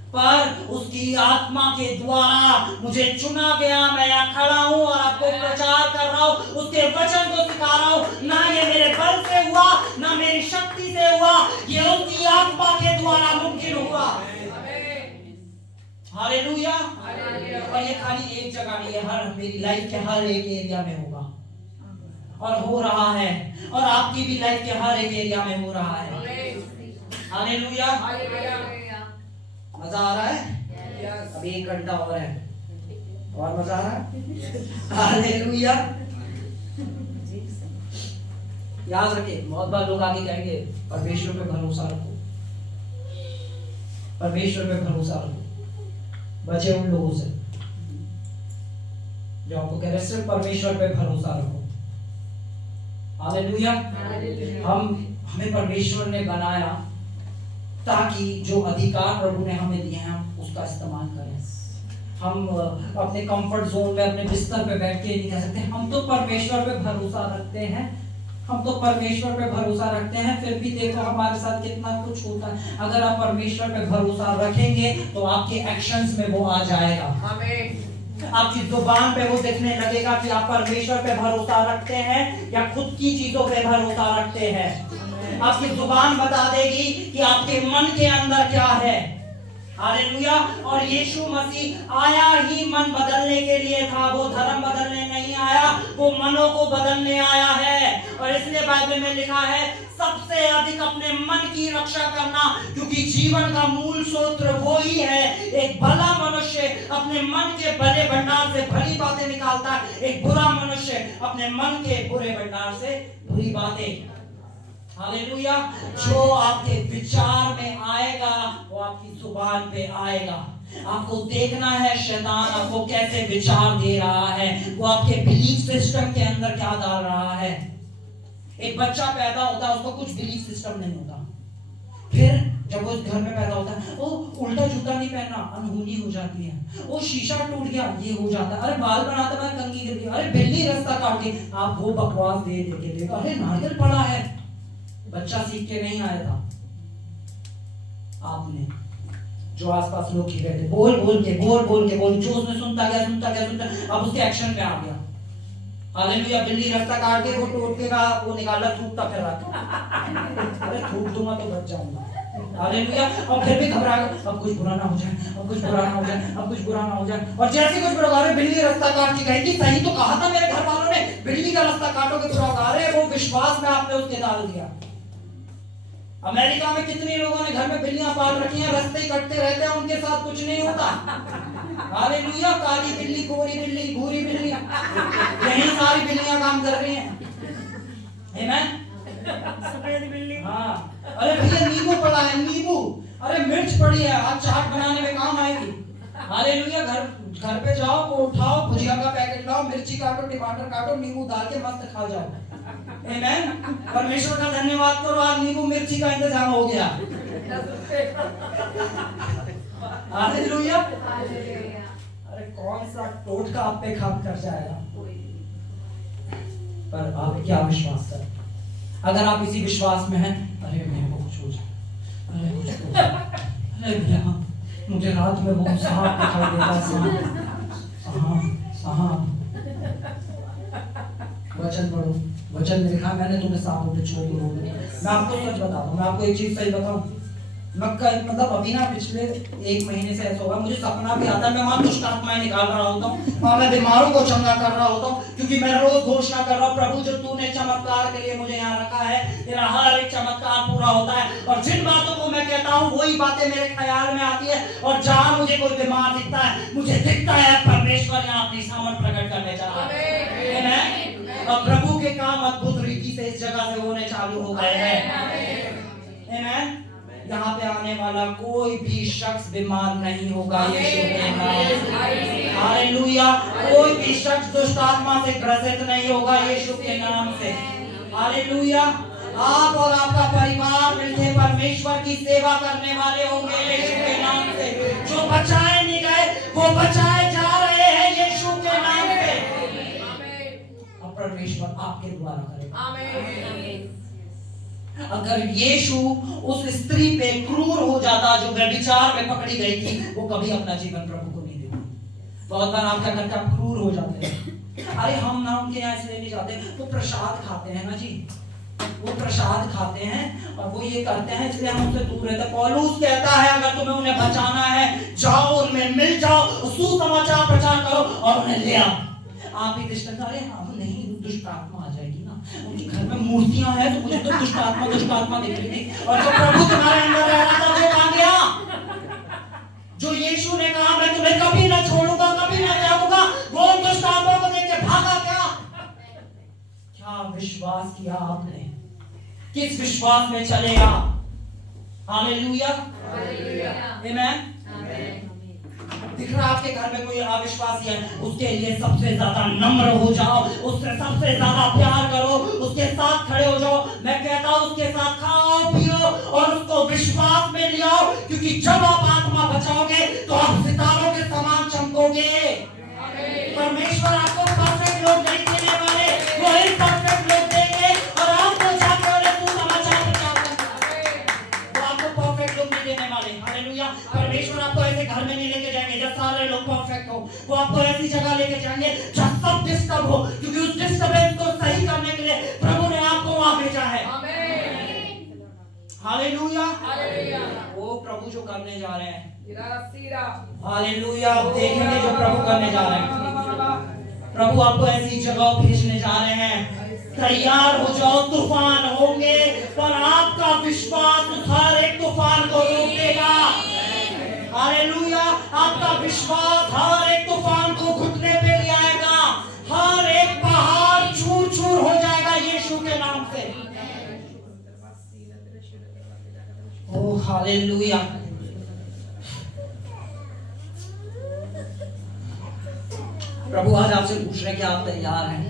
पर उसकी आत्मा के द्वारा मुझे चुना गया। मैं यहाँ खड़ा हूं और आपको प्रचार कर रहा हूं, उसके वचन को सिखा रहा हूं। ना ये मेरे बल से हुआ, ना मेरी शक्ति से हुआ, ये उसकी आत्मा के द्वारा मुमकिन हुआ। हालेलुया। और ये खाली एक जगह नहीं है, हर मेरी लाइफ के हर एक एरिया में होगा और हो रहा है, और आपकी भी लाइफ के हर एक एरिया में हो रहा है। हालेलुया। मजा आ रहा है? अभी 1 घंटा और है, और मजा आ रहा है? हालेलुया। याद रखे, बहुत बार लोग आगे कहेंगे परमेश्वर पे भरोसा रखो, परमेश्वर पे भरोसा रखो। बचे उन लोगों से जो आपको कह रहे सिर्फ परमेश्वर पे भरोसा रखो। हालेलुया। हमें परमेश्वर ने बनाया ताकि जो अधिकार प्रभु ने हमें दिए हैं हम उसका इस्तेमाल करें। हम अपने कंफर्ट जोन में अपने बिस्तर पे बैठ के नहीं कह सकते हम तो परमेश्वर पे भरोसा रखते हैं, हम तो परमेश्वर पे भरोसा रखते हैं। फिर भी देखो हमारे साथ कितना कुछ होता है। अगर आप परमेश्वर पे भरोसा रखेंगे तो आपके एक्शंस में वो आ जाएगा। आमीन। आपकी जुबान पे वो दिखने लगेगा कि आप परमेश्वर पे भरोसा रखते हैं या खुद की चीजों पे भरोसा रखते हैं। आपकी जुबान बता देगी कि आपके मन के अंदर क्या है। हालेलुया। और यीशु मसीह आया ही मन बदलने के लिए था, वो धर्म बदलने नहीं आया, वो मनों को बदलने आया है। और इसलिए बाइबल में लिखा है सबसे अधिक अपने मन की रक्षा करना, क्योंकि जीवन का मूल स्रोत वो ही है। एक भला मनुष्य अपने मन के भले भंडार से भली बातें निकालता है, एक बुरा मनुष्य अपने मन के बुरे भंडार से बुरी बातें। हालेलुया। जो आपके विचार में आएगा वो आपकी जुबान पे आएगा। आपको देखना है शैतान आपको कैसे विचार दे रहा है, वो आपके बिलीफ सिस्टम के अंदर क्या डाल रहा है। एक बच्चा पैदा होता है, उसको कुछ बिलीफ सिस्टम नहीं होता, फिर जब वो घर में पैदा होता है, वो उल्टा जूता नहीं पहनना, अनहोनी हो जाती है, वो शीशा टूट गया, ये हो जाता है, अरे बाल बनाते मैं कंघी गिर गई, अरे बिल्ली रास्ता काट गई। आप वो बकवास दे के देखो, अरे नारियल पड़ा है, बच्चा सीख के नहीं आया था, आपने जो आसपास लोग खिले थे बोल के जो उसने सुनता गया अब उसके एक्शन में आ गया। हालेलुया। बिल्ली रास्ता काट के वो टूट के का वो निकाला, थूकता फिर रहा, अरे थूक दूंगा तो बच जाऊंगा। हालेलुया। और फिर भी घबरा गया, अब कुछ बुरा ना हो जाए, अब कुछ बुरा ना हो जाए, अब कुछ बुरा ना हो जाए। और जैसे कुछ बुरा, अरे बिल्ली रास्ता काट के गई, सही तो कहा था मेरे घर वालों ने, बिल्ली का रास्ता काटोगे बुरा होगा। अरे वो विश्वास में आपने उसके डाल दिया। अमेरिका में कितने लोगों ने घर में बिल्लियां पाल रखी हैं, रास्ते ही कटते रहते हैं, उनके साथ कुछ नहीं होता। हालेलुया। काली बिल्ली, गोरी बिल्ली, भूरी बिल्ली, यही सारी बिल्लियां काम कर रही हैं। लिस्ट पड़ी है, आज चाट बनाने में काम आएगी। हालेलुया। घर पे जाओ, वो उठाओ, भुजिया का पैकेट लाओ, मिर्ची काटो, टमाटर काटो, नींबू डाल के मस्त खा जाओ। आमीन। परमेश्वर का धन्यवाद करो, आज नींबू मिर्ची का इंतजाम हो गया। हालेलुया। अरे कौन सा टोटका आप पे काम कर जाएगा, पर आप क्या विश्वास करें। अगर आप इसी विश्वास में हैं, अरे मेरे को कुछ हो जाए, अरे कुछ हो जाए, अरे भैया मुझे रात में वो सांप दिखाई देता है, सांप। वचन पढ़ो, वचन में लिखा मैंने तुम्हें सांपों पे छोड़ दिया। मैं आपको सच बताता हूँ, मैं आपको एक चीज सही बताऊं, मतलब अभी ना पिछले 1 महीने से ऐसा होगा, मुझे सपना भी आता है, मैं वहां दुष्ट आत्माएं निकाल रहा होता हूँ, वहां मैं बीमारों को चंगा कर रहा होता हूँ, क्योंकि मैं रोज घोषणा कर रहा हूँ, प्रभु जो तूने चमत्कार के लिए मुझे यहाँ रखा है, तेरा हर एक चमत्कार पूरा होता है। और जिन बातों को मैं कहता हूँ वही बातें मेरे ख्याल में आती है, और जहाँ मुझे कोई बीमार दिखता है, मुझे दिखता है परमेश्वर यहाँ अपनी सामर्थ प्रकट करने जा रहा है। और प्रभु के काम अद्भुत रीति से इस जगह से होने चालू हो गए हैं। यहाँ पे आने वाला कोई भी शख्स बीमार नहीं होगा यीशु के नाम से। हालेलुया। कोई भी शख्स दुष्ट आत्मा से ग्रसित नहीं होगा यीशु के नाम से। हालेलुया। आप और आपका परिवार मिलकर परमेश्वर की सेवा करने वाले होंगे यीशु के नाम से। जो बचाए नहीं गए वो बचाए जा रहे हैं यीशु के नाम से। अब परमेश्वर आपके द्वारा करेगा। आमीन। अगर यीशु उस स्त्री पे क्रूर हो जाता जो व्यभिचार में पकड़ी गई थी, वो कभी अपना जीवन प्रभु को नहीं देती। बहुत बार आप क्या करते हैं, आप क्रूर हो जाते हैं। अरे हम ना उनके यहाँ इसलिए नहीं जाते, वो प्रसाद खाते हैं ना जी, वो प्रसाद खाते हैं और वो ये करते हैं इसलिए हम उनसे दूर रहते हैं। पौलुस कहता है अगर तुम्हें उन्हें बचाना है, जाओ उनमें मिल जाओ, सुसमाचार प्रचार करो और उन्हें ले आओ। आप ही दृष्टांत, अरे हम नहीं, दुष्ट आत्मा आ जाएगी ना, उनके घर में मूर्तियां हैं तो मुझे तो दुष्ट आत्मा दिख रही थी। और जो प्रभु तुम्हारे अंदर रह रहा था वो कहां गया? जो यीशु ने कहा मैं तुम्हें कभी ना छोड़ूंगा, कभी ना त्यागूंगा, वो दुष्ट आत्मा को देख के भागा क्या? क्या विश्वास किया आपने? किस विश्वास में चले आप? हालेलुया। आमीन। दिख रहा आपके घर में कोई अविश्वासी है, उसके लिए सबसे ज्यादा नम्र हो जाओ, उससे सबसे ज्यादा प्यार करो, उसके साथ खड़े हो जाओ। मैं कहता हूं उसके साथ खाओ पियो और उसको विश्वास में ले आओ, क्योंकि जब आप आत्मा बचाओगे तो आप सितारों के समान चमकोगे। परमेश्वर आपको परफेक्ट लोग नहीं देने वाले, वो इम्परफेक्ट लोग देंगे और आपको जाके और सुसमाचार प्रचार करेंगे। वो आपको परफेक्ट लोग नहीं देने वाले। हालेलुया। परमेश्वर आपको ऐसे घर में नहीं लेके जाएंगे जब सारे लोग परफेक्ट हो, वो आपको ऐसी जगह लेके जाएंगे जहां सब डिस्टर्ब हो, क्योंकि उस डिस्टर्बेंस को सही करने के लिए प्रभु ने आपको वहां भेजा है। हालेलुया। वो प्रभु जो करने जा रहे हैं, हालेलुया, देखेंगे जो प्रभु करने जा रहे हैं। प्रभु आपको ऐसी जगह भेजने जा रहे हैं, तैयार हो जाओ, तूफान होंगे पर आपका विश्वास उस हर एक तूफान को रोकेगा। हालेलुया। आपका विश्वास हर एक तूफान को घुटने पे ले आएगा, हर एक पहाड़ चूर चूर हो जाएगा यीशु के नाम से। ओ हालेलुया। प्रभु आज आपसे पूछ रहे हैं कि आप तैयार हैं?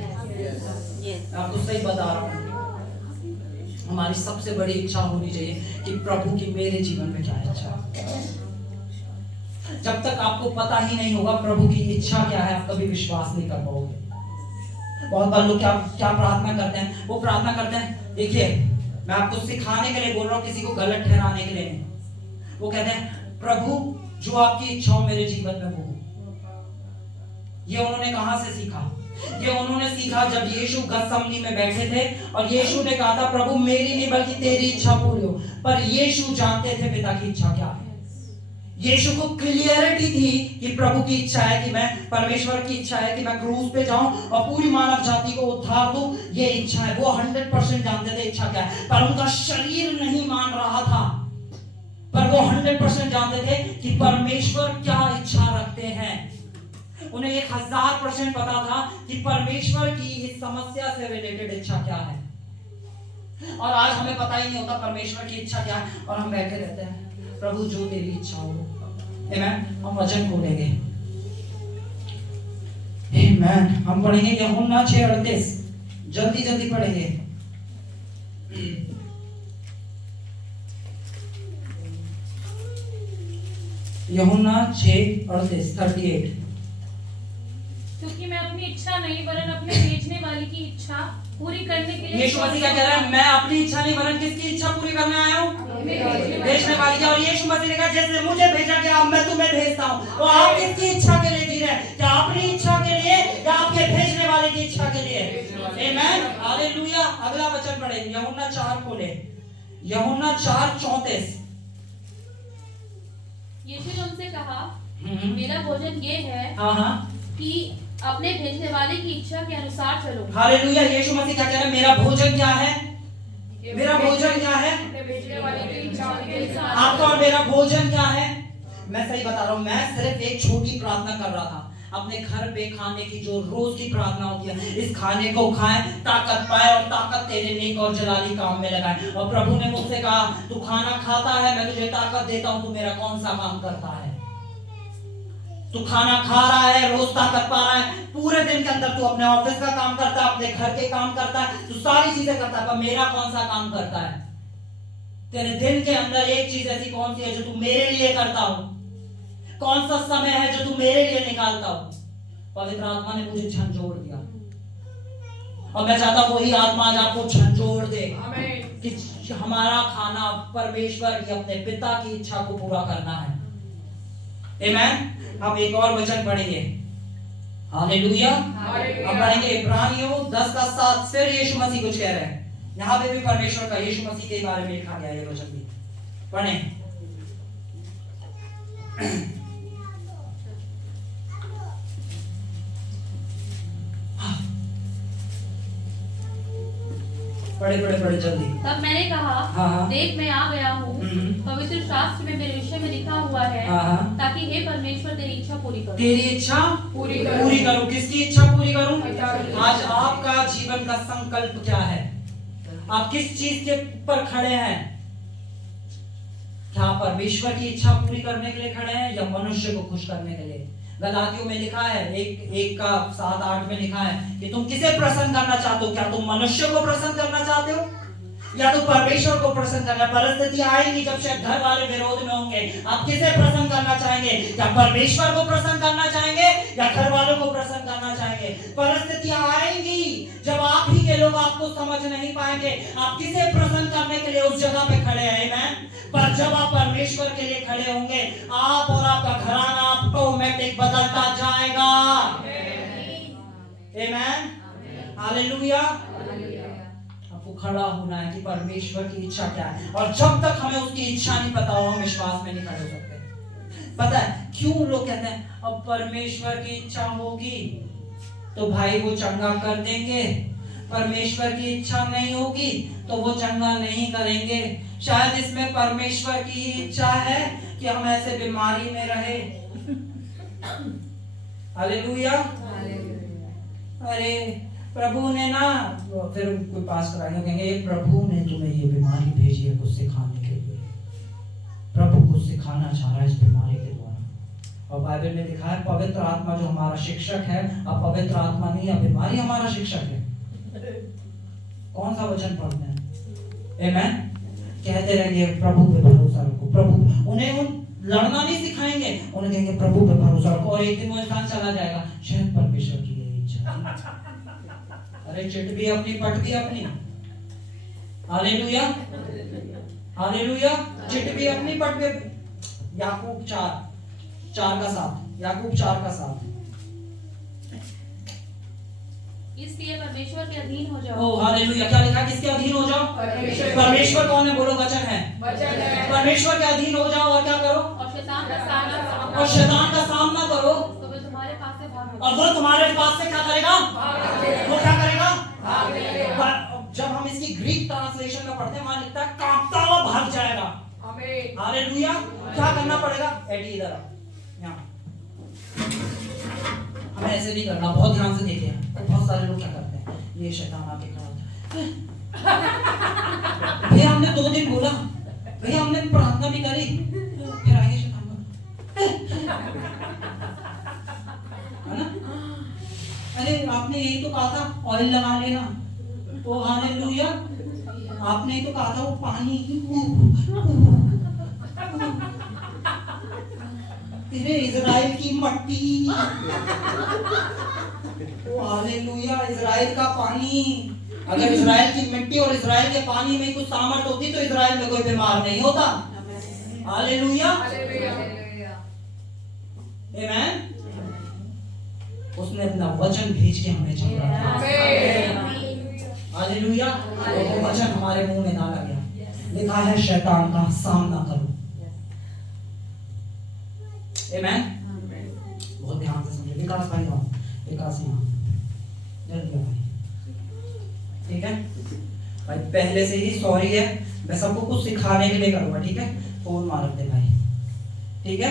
मैं आपको सही बता रहा हूँ, हमारी सबसे बड़ी इच्छा होनी चाहिए कि प्रभु की मेरे जीवन में क्या इच्छा है। जब तक आपको पता ही नहीं होगा प्रभु की इच्छा क्या है, आप कभी विश्वास नहीं कर पाओगे। बहुत बार लोग क्या प्रार्थना करते हैं, वो प्रार्थना करते हैं, देखिए मैं आपको सिखाने के लिए बोल रहा हूँ, किसी को गलत ठहराने के लिए नहीं। वो कहते हैं प्रभु जो आपकी इच्छा हो मेरे जीवन में वो। ये उन्होंने कहां से सीखा? ये उन्होंने सीखा जब यीशु गतसमनी में बैठे थे और यीशु ने कहा था प्रभु मेरी नहीं बल्कि तेरी इच्छा पूरी हो। पर यीशु जानते थे पिता की इच्छा क्या है। यीशु को क्लियरिटी थी कि प्रभु की इच्छा है कि मैं, परमेश्वर की इच्छा है कि मैं क्रूस पे जाऊं और पूरी मानव जाति को उद्धार दूं। ये इच्छा है, वो 100% जानते थे इच्छा क्या है, पर उनका शरीर नहीं मान रहा था। पर वो 100% जानते थे कि परमेश्वर क्या इच्छा रखते हैं। उन्हें 1000% पता था कि परमेश्वर की इस समस्या से रिलेटेड इच्छा क्या है। और आज हमें पता ही नहीं होता परमेश्वर की इच्छा क्या है और हम बैठे रहते हैं। प्रभु जो तेरी इच्छा हो। आमेन। हम वचन खोलेंगे। आमेन। हम पढ़ेंगे यूहन्ना 6:38, जल्दी जल्दी पढ़ेंगे। यूहन्ना 6:38। क्योंकि मैं अपनी इच्छा नहीं वरन अपने भेजने वाले की इच्छा पूरी करने के लिए यीशु मसीह क्या कह रहा है? मैं अपनी इच्छा नहीं वरन किसकी इच्छा पूरी करने आया हूँ? भेजने वाली की। और यीशु मसीह ने कहा जैसे मुझे भेजा गया मैं तुम्हें भेजता हूँ। और आप किसकी इच्छा के लिए जी रहे हैं? क्या अपनी इच्छा के लिए या आपके भेजने वाले की इच्छा के लिए? आमेन। हालेलुया। अगला वचन पढ़ेंगे। यूहन्ना 4 खोले। यूहन्ना 4:34। यीशु ने उनसे कहा मेरा भोजन ये है कि अपने भेजने वाले की इच्छा के अनुसार चलो। हालेलुया। यीशु मसीह क्या कह रहे हैं? मेरा भोजन क्या है? मेरा भोजन क्या है? भेजने वाले की इच्छा के अनुसार। आपका और मेरा भोजन क्या है? मैं सही बता रहा हूँ, मैं सिर्फ एक छोटी प्रार्थना कर रहा था अपने घर पे खाने की, जो रोज की प्रार्थना होती है, इस खाने को खाएं ताकत पाए और ताकत तेरे नेक और जलाली काम में लगाए। और प्रभु ने मुझसे कहा तू खाना खाता है, मैं तुझे ताकत देता हूं, तू मेरा कौन सा काम करता है? तू खाना खा रहा है, रोज ताकत पा रहा है, पूरे दिन के अंदर तू अपने ऑफिस का काम करता है, अपने घर के काम करता है, तू सारी चीजें करता है, पर मेरा कौन सा काम करता है? तेरे दिन के अंदर एक चीज ऐसी कौन सी है जो तू मेरे लिए करता हो? कौन सा समय है जो तू मेरे लिए निकालता हो? पवित्र आत्मा ने मुझे झंझोड़ दिया और मैं चाहता हूं वही आत्मा आज आपको झंझोड़ दे कि हमारा खाना परमेश्वर की, अपने पिता की इच्छा को पूरा करना है। आमेन। अब एक और वचन पढ़ेंगे। हालेलुया। हम पढ़ेंगे इब्रानियों 10:7। फिर यीशु मसीह कुछ कह रहे हैं। यहाँ पे भी परमेश्वर का, यीशु मसीह के बारे में लिखा गया है ये वचन भी। पढ़ें। पढ़े पढ़े पढ़े जल्दी। तब मैंने कहा देख मैं आ गया हूँ, पवित्र शास्त्र में मेरे विषय में लिखा हुआ है ताकि हे परमेश्वर तेरी इच्छा पूरी करूं। तेरी इच्छा पूरी करूं। किसकी इच्छा पूरी करूं? आज आपका जीवन का संकल्प क्या है? आप किस चीज के ऊपर खड़े हैं? क्या परमेश्वर की इच्छा पूरी करने के लिए खड़े हैं या मनुष्य को खुश करने के लिए? गलातियों में लिखा है 1:7-8 में लिखा है कि तुम किसे प्रसन्न करना चाहते हो? क्या तुम मनुष्य को प्रसन्न करना चाहते हो या तो परमेश्वर को प्रसन्न करना? परिस्थिति आएगी जब शायद घर वाले विरोध में होंगे, आप किसे प्रसन्न करना चाहेंगे? क्या परमेश्वर को प्रसन्न करना चाहेंगे या घर वालों को प्रसन्न करना चाहेंगे? परिस्थितियां आएंगी जब आप ही के लोग आपको समझ नहीं पाएंगे, आप किसे प्रसन्न करने के लिए उस जगह पे खड़े हैं। आमेन। पर जब आप परमेश्वर के लिए खड़े होंगे, आप और आपका घराना ऑटोमेटिक बदलता जाएगा। आमेन। हालेलुया। आपको खड़ा होना है कि परमेश्वर की इच्छा क्या है, और जब तक हमें उसकी इच्छा नहीं पता हो हम विश्वास में नहीं खड़े हो सकते। पता है क्यों लोग कहते हैं अब परमेश्वर की इच्छा होगी तो भाई वो चंगा कर देंगे, परमेश्वर की इच्छा नहीं होगी तो वो चंगा नहीं करेंगे। शायद इसमें परमेश्वर की इच्छा है कि हम ऐसे बीमारी में रहे। हालेलुया। अरे प्रभु ने ना, फिर कोई पास कराएंगे, कहेंगे प्रभु ने तुम्हें ये बीमारी भेजी है कुछ सिखाने के लिए, प्रभु कुछ सिखाना चाह रहा है इस बीमारी के द्वारा। और बाइबल में लिखा है पवित्र आत्मा जो हमारा शिक्षक है, अब पवित्र आत्मा नहीं है, बीमारी हमारा शिक्षक है। कौन सा वचन पढ़ते हैं? आमेन। कहते रहेंगे प्रभु पे भरोसा रखो, प्रभु उन्हें लड़ना नहीं सिखाएंगे, उन्हें कहेंगे प्रभु पे भरोसा रखो, और एक दिन वो इंसान चला जाएगा, शायद परमेश्वर की यही इच्छा है। अरे चिट भी अपनी पट भी अपनी। हालेलुया। हालेलुया। चिट भी अपनी पट भी। याकूब 4:7। याकूब 4:7। इसलिए परमेश्वर के अधीन हो जाओ। ओ हालेलुया। क्या लिखा? किसके अधीन हो जाओ? परमेश्वर कौन है? बोलो। वचन है। परमेश्वर के अधीन हो जाओ और क्या करो? और शैतान का सामना और शैतान का सामना करो तो वो तुम्हारे पास से भागेगा। और वो तुम्हारे पास से क्या करेगा? वो क्या करेगा? जब हम इसकी ग्रीक ट्रांसलेशन में पढ़ते हैं वहां लिखता है कांपता हुआ भाग जाएगा। हालेलुया। क्या करना पड़ेगा? एडी इधर यहाँ। हमें ऐसे नहीं करना, बहुत ध्यान से देखे हैं। बहुत सारे लोग क्या करते हैं, ये शैतान आके खड़ा होता है। भैया हमने 2 दिन बोला, भैया हमने प्रार्थना भी करी, फिर आएंगे शैतान है ना। अरे आपने यही तो कहा था ऑयल लगा लेना, ओ हालेलुया, आपने ही तो कहा था वो पानी, तेरे इजराइल की मट्टी, ओ हालेलुया, इजराइल का पानी। अगर इजराइल की मिट्टी और इजराइल के पानी में कुछ सामर्थ होती तो इजराइल में कोई बीमार नहीं होता। हालेलुया, आमीन। उसने अपना वचन भेज के हमें चंगा किया। हालेलुया, वो वचन हमारे मुंह में डाला गया, लिखा है शैतान का सामना करो। आमीन। बहुत ध्यान से समझिए। विकास भाई आओ, विकास यहाँ जल्दी आओ, ठीक है भाई। पहले से ही सॉरी है, मैं सबको कुछ सिखाने के लिए करूंगा, ठीक है। फोन मार दे भाई, ठीक है।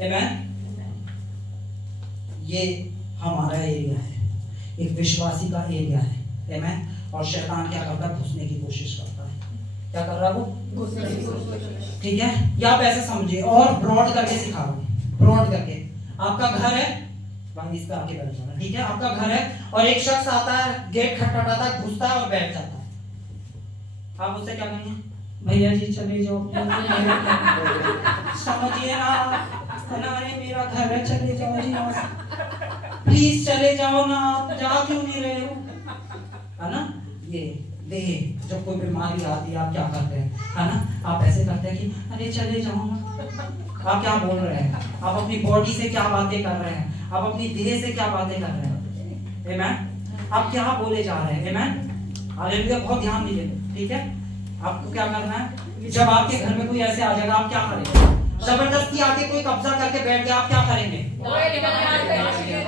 आमीन। ये हमारा एरिया है, एक विश्वासी का एरिया है। आमीन। और शैतान क्या करता है, घुसने की कोशिश करता है। क्या कर रहा है वो, ठीक है। या आप ऐसे समझिए और ब्रॉड करके सिखा रहा हूं, ब्रॉड करके। आपका घर है भाई, इस पे आके बैठ जाना, ठीक है। आपका घर है और एक शख्स आता है, गेट खटखटाता है, घुसता है और बैठ जाता है। आप उससे क्या कहेंगे, भैया जी चले जाओ, समझिए ना, अरे मेरा घर है, चले जाओ जी, प्लीज चले जाओ ना, आप जा क्यों नहीं रहे हो, है ना। ये देखिए, जब कोई बीमारी आती है आप क्या करते हैं, है ना, आप ऐसे करते हैं कि अरे चले जाओ ना। आप क्या बोल रहे हैं, आप अपनी बॉडी से क्या बातें कर रहे हैं, आप अपनी देह से क्या बातें कर रहे हैं। आमीन। आप क्या बोले जा रहे हैं। आमीन। हालेलुया, बहुत ध्यान दीजिए, ठीक है। आपको क्या करना है, जब आपके घर में कोई ऐसे आ जाएगा आप क्या करेंगे, जबरदस्ती आके कोई कब्जा करके बैठ गया, आप क्या करेंगे।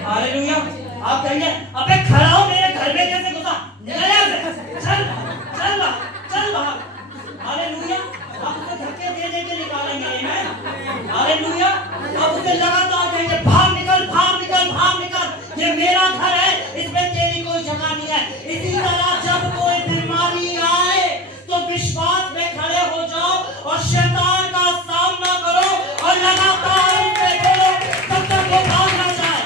हालेलुया, आप कहेंगे अबे खड़ा हो, मेरे घर में कैसे घुसा, चल चल चल बाहर। हालेलुया, आप उसे धक्के दे दे के निकालेंगे। आमीन। हालेलुया, आप उसे लगातार कहेंगे भाग निकल, भाग निकल, भाग निकल, ये मेरा घर है, इसमें तेरी कोई जगह नहीं है। इसी तरह जब कोई बीमारी आए तो विश्वास में खड़े हो जाओ और शैतान का सामना करो और लगातार उससे बोलो तब तक वो भाग ना जाए।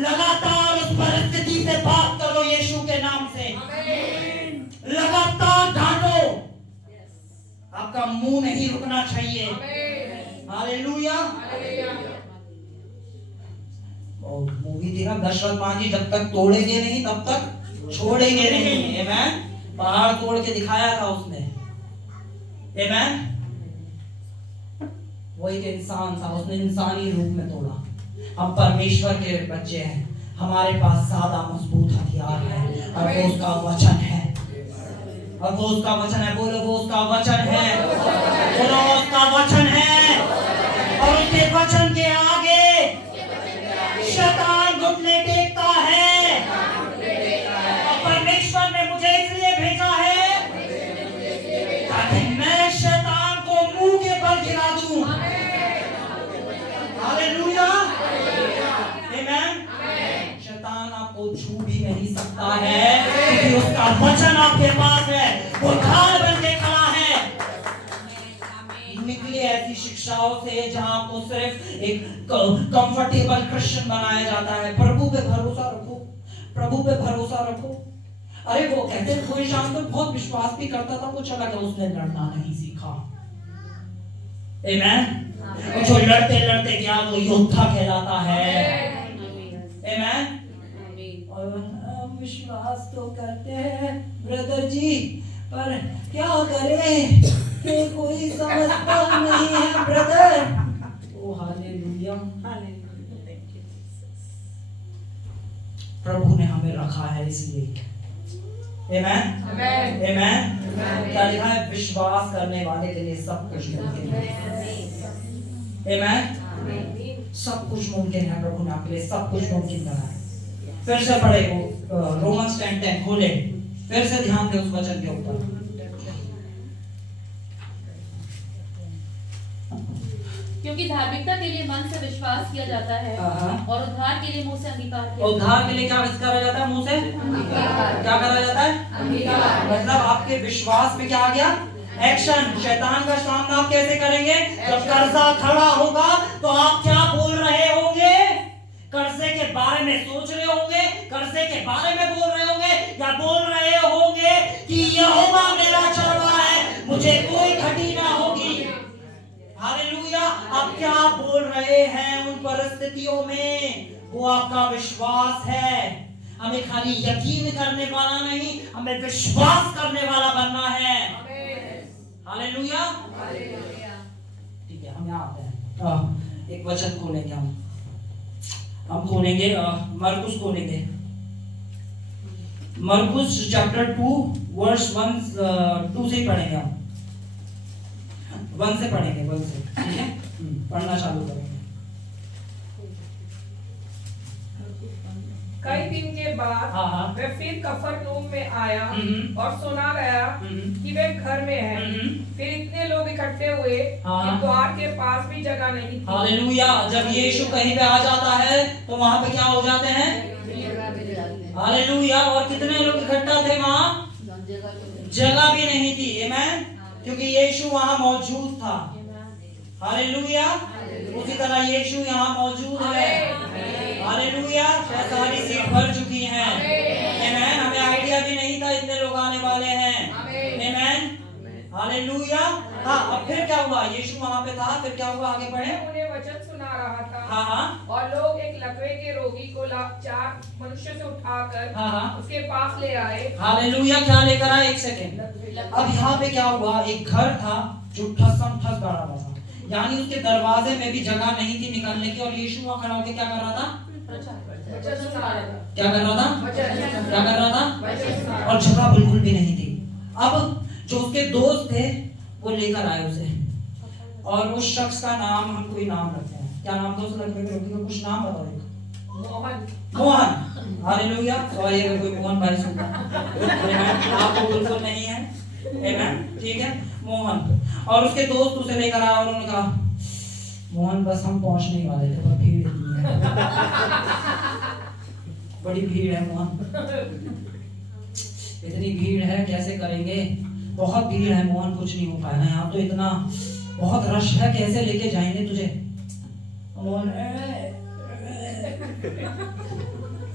लगातार उस परिस्थिति से बात करो यीशु के नाम से, लगातार डांटो, आपका मुंह नहीं रुकना चाहिए। हालेलुया। मूवी थी ना दशरथ मांझी, जब तक तोड़ेंगे नहीं तब तक छोड़ेंगे नहीं। आमीन। पहाड़ तोड़ के दिखाया था उसने। आमीन। वो एक इंसान था, उसने इंसानी रूप में तोड़ा। हम परमेश्वर के बच्चे हैं, हमारे पास ज्यादा मजबूत हथियार है और वो उसका वचन है, और वो उसका वचन है। बोलो वो उसका वचन है, बोलो उसका वचन है। और उसके वचन के आगे शैतान घुटने टेकता है। और परमेश्वर ने मुझे इसलिए भेजा है ताकि मैं शैतान को मुंह के बल गिरा दूं। हालेलुया, आमीन। शैतान आपको छू भी नहीं सकता है क्योंकि उसका वचन आपके पास है, वो ढाल बन के खड़ा है। निकले ऐसी शिक्षाओं से जहां आपको सिर्फ एक कंफर्टेबल क्रिश्चियन बनाया जाता है। प्रभु पे भरोसा रखो, प्रभु पे भरोसा रखो। अरे वो कहते हैं कोई शाम तो बहुत विश्वास भी करता था, वो चला गया, उसने लड़ना नहीं सीखा। आमीन। जो लड़ते लड़ते क्या वो योद्धा कहलाता है। आमीन। और विश्वास तो करते हैं ब्रदर जी, पर क्या करें, कोई समझता नहीं है ब्रदर। ओ हालेलुया, प्रभु ने हमें रखा है इसलिए। आमीन, आमीन। क्या लिखा है, विश्वास करने वाले के लिए सब कुछ मुमकिन है। आमीन, सब कुछ मुमकिन है। प्रभु ने आपके लिए सब कुछ मुमकिन करा है। फिर से पढ़े वो रोमन्स 10:10 खोले, फिर से ध्यान दे उस वचन के ऊपर। क्योंकि धार्मिकता के लिए मन से विश्वास किया जाता है और उद्धार के लिए मुंह से अंगीकार किया। उद्धार के लिए क्या करा जाता है, मुंह से क्या करा जाता है, मतलब आपके विश्वास में क्या आ गया, एक्शन। शैतान का सामना आप कैसे करेंगे? जब कर्जा खड़ा होगा तो आप क्या बोल रहे होंगे? कर्जे के बारे में सोच रहे होंगे, कर्जे के बारे में बोल रहे होंगे, या बोल रहे होंगे कि यहोवा मेरा चरवाहा है, मुझे कोई घटी ना होगी। हालेलुया। आप क्या बोल रहे हैं उन परिस्थितियों में? वो आपका विश्वास है। हमें खाली यकीन करने वाला नहीं, हमें विश्वास करने वाला बनना है। हालेलुया। ठीक है, हम यहाँ आते हैं। एक वचन खोलेंगे हम खोलेंगे मरकुस खोलेंगे। मरकुस चैप्टर 2 वर्स 2 से पढ़ेंगे हम। 1 से पढ़ेंगे, 1 से। ठीक है, पढ़ना चालू करेंगे। कई दिन के बाद वह फिर कफरनहूम में आया और सुना गया कि वे घर में है। फिर इतने लोग इकट्ठे हुए कि द्वार के पास भी जगह नहीं थी। हालेलुया। जब यीशु कहीं पे आ जाता है तो वहां पे क्या हो जाते हैं? हालेलुया। और कितने लोग इकट्ठा थे वहां? जगह भी नहीं थी। आमीन। क्योंकि यीशु वहां मौजूद था। हालेलुया। उसी तरह यीशु यहाँ मौजूद है। हालेलुया। सारी सीट भर चुकी हैं। आमीन। हमें आइडिया भी नहीं था इतने लोग आने वाले हैं। आमीन। हालेलुया। हाँ, अब फिर क्या हुआ? यीशु वहाँ पे था, फिर क्या हुआ? आगे बढ़े। उन्हें वचन सुना रहा था। हाँ। और लोग एक लकवे के रोगी को 4 मनुष्य से उठाकर उसके पास ले आए। हालेलुया। क्या लेकर आए? एक सेकेंड। अब यहाँ पे क्या हुआ? एक घर था जो ठसम ठस गड़ा हुआ था, यानी उसके दरवाजे में भी जगह नहीं थी निकलने की। और यीशु वहाँ खड़ा होकर क्या कर रहा था? क्या कर रहा था? क्या कर रहा था? और जगह बिल्कुल भी नहीं थी। अब जो उसके दोस्त थे वो लेकर आए उसे, और उस शख्स का नाम, हम कोई नाम रखते हैं। क्या नाम था उस लड़के का? कुछ नाम बताओ। मोहन। हालेलुया। सॉरी अगर कोई मोहन भाई सुनता है, आपको बिल्कुल नहीं है। आमीन। ठीक है, मोहन। और उसके दोस्त उसे लेकर आए और उन्होंने कहा, मोहन बस हम पहुंचने ही वाले थे, पर भीड़ इतनी है, बड़ी भीड़ है मोहन, इतनी भीड़ है, कैसे करेंगे? बहुत भीड़ है मोहन, कुछ नहीं हो पाएगा यहाँ तो, इतना बहुत रश है, कैसे लेके जाएंगे तुझे?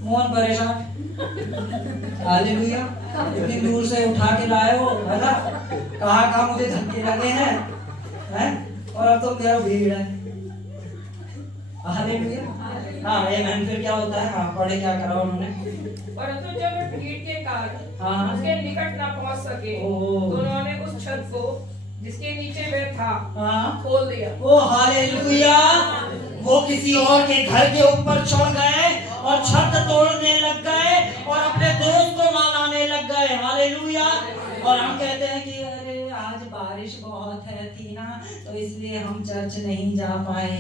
मोहन परेशान। हालेलुया। इतनी दूर से उठा के लाए हो, है ना? कहाँ मुझे धक्के लगे हैं? और अब तो तेरा भीड़ है। हालेलुया। हाँ, आमीन। फिर क्या होता है? हाँ, पढ़े क्या करा उन्होंने? परंतु जब भीड़ के कारण उसके निकट न पहुंच सके तो उन्होंने उस छत को जिसके नीचे वह था खोल दिया। ओ हालेलुया। वो किसी और के घर के ऊपर चढ़ गए और छत तोड़ने लग गए और अपने दोस्त को मारने लग गए। हालेलुया। और हम कहते हैं कि अरे आज बारिश बहुत है थी ना, तो इसलिए हम चर्च नहीं जा पाए,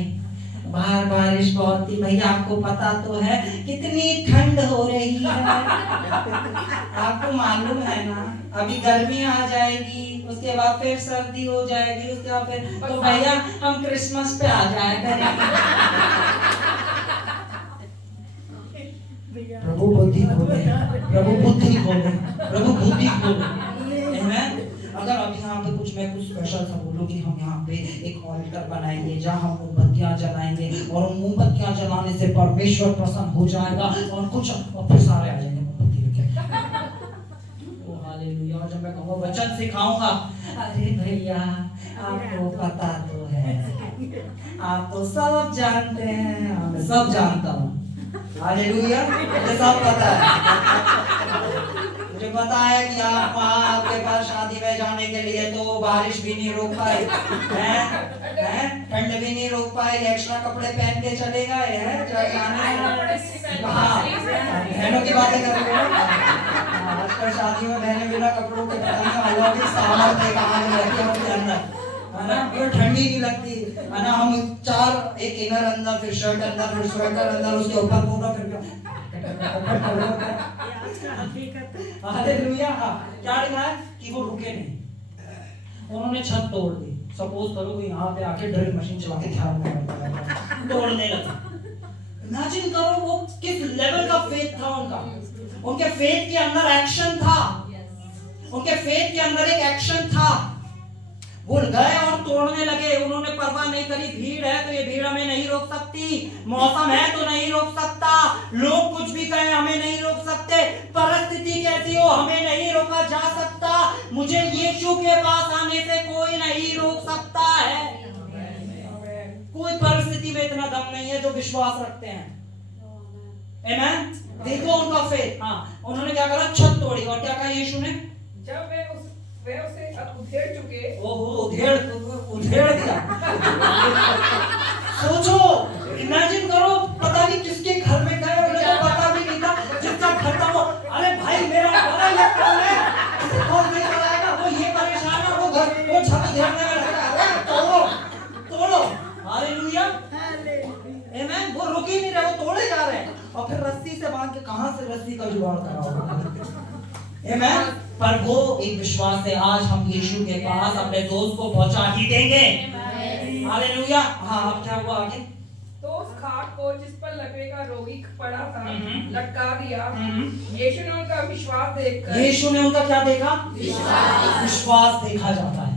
बाहर बारिश बहुत थी। भैया आपको पता तो है कितनी ठंड हो रही है, आपको मालूम है ना? अभी गर्मी आ जाएगी, उसके बाद फिर सर्दी हो जाएगी, उसके बाद फिर तो भैया हम क्रिसमस पे आ जाए करेंगे। प्रभु बुद्धि खोले, प्रभु बुद्धि खोले, प्रभु बुद्धि खोले। अगर अभी यहाँ पे मैं कुछ स्पेशल सा बोलूं कि हम यहाँ पे एक ऑल्टर बनाएंगे जहाँ हम मोमबत्तियाँ जलाएंगे, और मोमबत्तियाँ जलाने से परमेश्वर प्रसन्न हो जाएगा, और कुछ और फिर सारे आ जाएंगे मोमबत्ती लेके। ओ हालेलुया। और जब मैं कहूँगा वचन सिखाऊंगा, अरे भैया आपको पता तो है, आप तो सब जानते हैं, मैं सब जानता हूँ। हालेलुया। मुझे सब पता है, मुझे पता है कि आप वहाँ आपके पास शादी में जाने के लिए तो बारिश भी नहीं रोक पाए हैं, ठंड भी नहीं रोक पाए, एक्स्ट्रा कपड़े पहन के चले गए हैं बहनों की बातें कर रहे हो। आजकल शादी में बहनें बिना कपड़ों के पहनने वालों की सामर्थ्य कहाँ रहती है उनके अंदर, है ना? ये ठंडी नहीं लगती, है ना? हम चार, एक इनर अंदर, फिर शर्ट अंदर, फिर स्वेटर अंदर, उसके ऊपर पूरा, फिर हालेलुया। क्या लिखा है कि वो रुके नहीं, उन्होंने छत तोड़ दी। सपोज करो कि यहाँ पे आके ड्रिल मशीन चला के ध्यान में तोड़ने लगा। इमेजिन करो वो किस लेवल का फेथ था उनका। उनके फेथ के अंदर एक्शन था, उनके फेथ के अंदर एक एक्शन था। वो गए और तोड़ने लगे, उन्होंने परवाह नहीं करी, भीड़ है तो ये भीड़ हमें नहीं रोक सकती, मौसम है तो नहीं रोक सकता, लोग कुछ भी कहें हमें नहीं रोक सकते, परिस्थिति कैसी हो हमें नहीं रोका जा सकता, मुझे यीशु के पास आने से कोई नहीं रोक सकता है। कोई परिस्थिति में इतना दम नहीं है जो विश्वास रखते हैं। आमेन। देखो उनका फेथ। हाँ, उन्होंने क्या करा, छत तोड़ी और क्या कहा यीशु ने, जब वे उसे उधेड़ चुके, ओहो उधेड़ दिया। सोचो, इमेजिन करो, पता नहीं किसके घर में गए, उन्हें तो पता भी नहीं था, जिसका घर था वो, अरे भाई मेरा बड़ा ये काम है, इसे कौन नहीं कराएगा, वो ये परेशान है, वो घर वो छत उधेड़ने में लगा है, तोड़ो, हालेलुया, आमेन। वो रुक ही नहीं रहे, वो तोड़े जा रहे हैं, और फिर रस्सी से बांध के कहां से रस्सी का जुगाड़ करा होगा, आमेन। पर वो एक विश्वास से आज हम यीशु के पास अपने दोस्त को पहुंचा ही देंगे, हालेलुया। हाँ, अब क्या हुआ आगे, तो उस खाट को जिस पर लकवे का रोगी पड़ा था लटका दिया। यीशु ने उनका विश्वास देखकर, यीशु ने उनका क्या देखा, विश्वास देखा जाता है।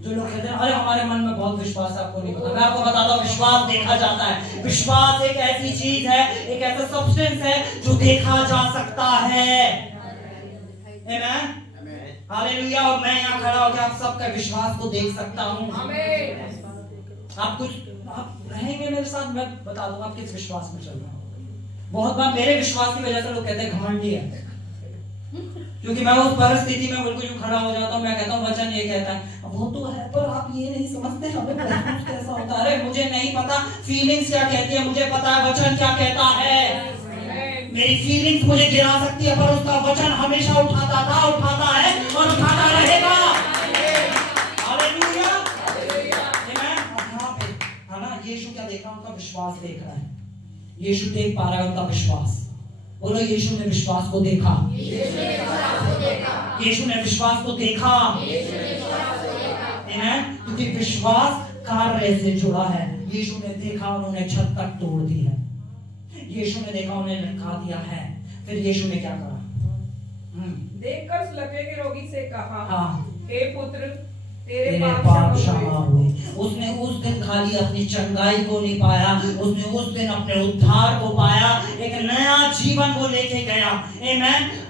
जो लोग कहते हैं अरे हमारे मन में बहुत विश्वास है, आपको नहीं पता, मैं आपको बताता हूँ, विश्वास देखा जाता है। विश्वास एक ऐसी चीज है, एक ऐसा सब्सटेंस है जो देखा जा सकता है, आमेन, हालेलुया। और मैं यहाँ खड़ा होकर आप सबका विश्वास को देख सकता हूँ, आप रहेंगे मेरे साथ, मैं बता दूंगा आप किस विश्वास में चल रहे हो। बहुत बार मेरे विश्वास की वजह से लोग कहते हैं घमंडी है, क्योंकि मैं उस परिस्थिति में बिल्कुल यूं खड़ा हो जाता हूं, मैं कहता हूं वचन ये कहता है, वो तो है पर आप ये नहीं समझते हमें महसूस कैसा होता है। अरे मुझे नहीं पता फीलिंग्स क्या कहती है, मुझे पता है वचन क्या कहता है। मेरी फीलिंग्स मुझे गिरा सकती है, पर उसका वचन हमेशा उठाता था, उठाता है और उठाता रहेगा, हालेलुया, आमेन। यहाँ पे है ना, यीशु क्या देख रहा है, उनका विश्वास देख रहा है, यीशु देख पा रहा है उनका विश्वास। बोलो, यीशु ने विश्वास को देखा, यीशु ने विश्वास को देखा, आमेन। क्योंकि विश्वास कार्य से जुड़ा है। यीशु ने देखा, उन्होंने छत तक तोड़ दी है, यीशु ने देखा, उन्हें लटका दिया है। फिर यीशु ने क्या करा, देखकर उस लकवे के रोगी से कहा, हाँ, हे पुत्र तेरे पाप क्षमा हुए। उसने उस दिन खाली अपनी चंगाई को नहीं पाया, उसने उस दिन अपने उद्धार को पाया, एक नया जीवन वो लेके गया, आमेन।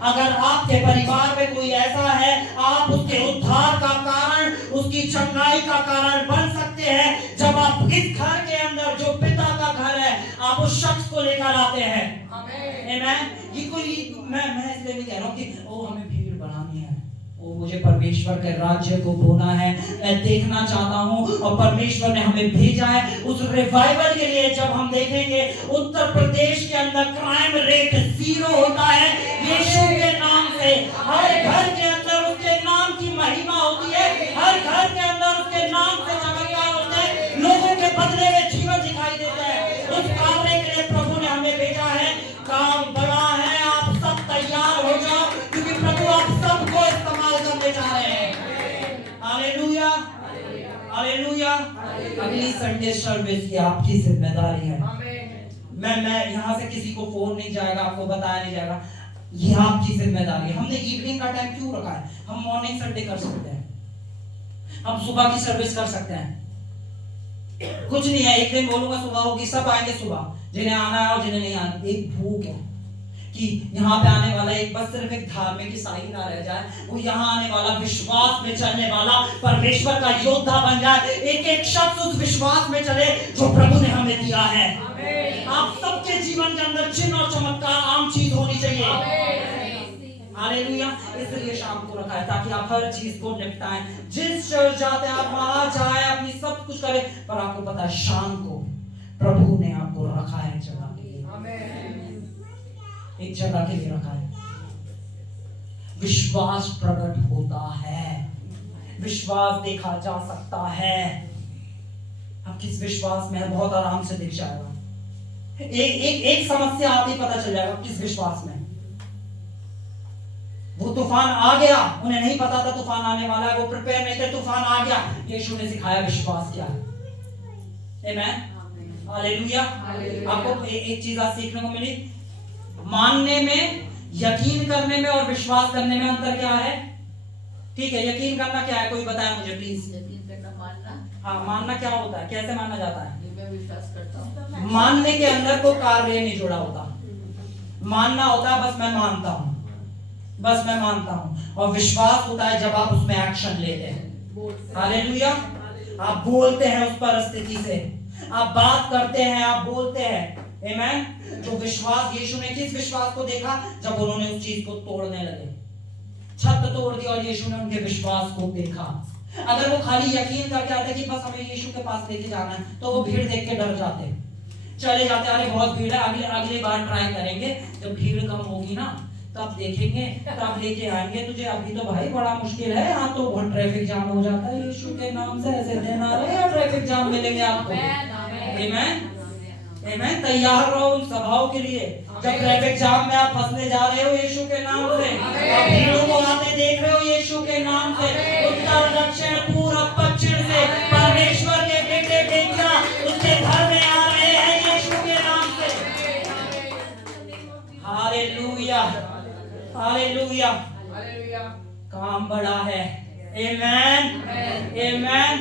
अगर आपके परिवार में कोई ऐसा है, आप उसके उद्धार का कारण, उसकी चंगाई का कारण बन सकते हैं। जब आप इस घर के अंदर जो पिता का घर है, आप उस शख्स को लेकर आते हैं, आमेन। ये कोई मैं इसलिए नहीं कह रहा हूँ कि ओ हमें भीड़ बढ़ानी है, वो मुझे परमेश्वर के राज्य को बोना है, मैं देखना चाहता हूँ, और परमेश्वर ने हमें भेजा है उस रिवाइवल के लिए। जब हम देखेंगे उत्तर प्रदेश के अंदर क्राइम रेट 0 होता है यीशु के नाम से, हर घर के अंदर उसके नाम की महिमा होती है, हर घर के अंदर उसके नाम से चमत्कार होते हैं, लोगों के बदले में जीवन दिखाई देता है। उस कार्य के लिए प्रभु ने हमें भेजा है, काम बड़ा है, आप सब तैयार हो जाओ, क्योंकि प्रभु आप सबको इस्तेमाल करने जा रहे हैं, हालेलुया, हालेलुया। अगली संडे सर्विस की आपकी जिम्मेदारी है, मैं यहाँ से किसी को फोन नहीं जाएगा, आपको बताया नहीं जाएगा, ये आपकी जिम्मेदारी है। हमने इवनिंग का टाइम क्यों रखा है, हम मॉर्निंग संडे कर सकते हैं, हम सुबह की सर्विस कर सकते हैं, कुछ नहीं है। एक दिन बोलूंगा सुबह होगी, सब आएंगे सुबह, जिन्हें आना है और जिन्हें नहीं आना। एक भूख है कि यहाँ पे आने वाला एक बस सिर्फ एक धार्मिक ईसाई ना रह जाए, वो यहाँ आने वाला विश्वास में चलने वाला परमेश्वर का योद्धा बन जाए। एक एक शख्स उस विश्वास में चले जो प्रभु ने हमें दिया है। आप सबके जीवन के अंदर चिन्ह और चमत्कार आम चीज होनी चाहिए, हालेलुया। इसलिए शाम को रखा है ताकि आप हर चीज को निपटाएं। जिस चर्च जाते हैं आप वहां जाए, अपनी सब कुछ करें, पर आपको पता है शाम को प्रभु ने आपको रखा है जगह के लिए, एक जगह के लिए रखा है। विश्वास प्रकट होता है, विश्वास देखा जा सकता है। आप किस विश्वास में है बहुत आराम से दिख जाएगा। एक समस्या आती पता चल जाएगा किस विश्वास में। वो तूफान आ गया, उन्हें नहीं पता था तूफान आने वाला है, वो प्रिपेयर नहीं थे, तूफान आ गया। यीशु ने सिखाया विश्वास क्या है, आमेन, हालेलुया। आपको एक चीज आज सीखने को मिली, मानने में, यकीन करने में और विश्वास करने में अंतर क्या है। ठीक है, यकीन करना क्या है, कोई बताया मुझे प्लीज। यकीन करना, मानना। हाँ, मानना क्या होता है, कैसे माना जाता है? मैं विश्वास करता हूँ। मानने के अंदर कोई कार्य नहीं जुड़ा होता। मानना होता है बस मैं मानता हूँ, बस मैं मानता हूँ। और विश्वास होता है जब आप उसमें एक्शन लेते हैं। हालेलुया। आप बोलते हैं उस परिस्थिति से, आप बात करते हैं, आप बोलते हैं। आमीन। जो विश्वास, यीशु ने किस विश्वास को देखा? जब उन्होंने उस चीज को तोड़ने लगे, छत तोड़ दी, और यीशु ने उनके विश्वास को देखा। अगर वो खाली यकीन करके आते कि बस हमें यीशु के पास लेके जाना है, तो वो भीड़ देख के डर जाते, चले जाते, अरे बहुत भीड़ है, अगली बार ट्राई करेंगे, जब भीड़ कम होगी ना तब देखेंगे, तब लेके आएंगे तुझे, अभी तो भाई बड़ा मुश्किल है, यहाँ तो बहुत ट्रैफिक जाम हो जाता है, यीशु के नाम से ऐसे दिन आ रहे हैं, ट्रैफिक जाम मिलेंगे आपको। आमीन। आमीन। तैयार रहो उन सभाओं के लिए, जब ट्रैफिक जाम में आप फंसने जा रहे हो यीशु के नाम से, और भीड़ों को आते देख रहे हो यीशु के नाम से, उत्तर दक्षिण पूरब पश्चिम से परमेश्वर के बेटे बेटियां उसके घर में आ रहे हैं यीशु के नाम से। Hallelujah, hallelujah. हालेलुया। काम बड़ा है। आमीन, आमीन।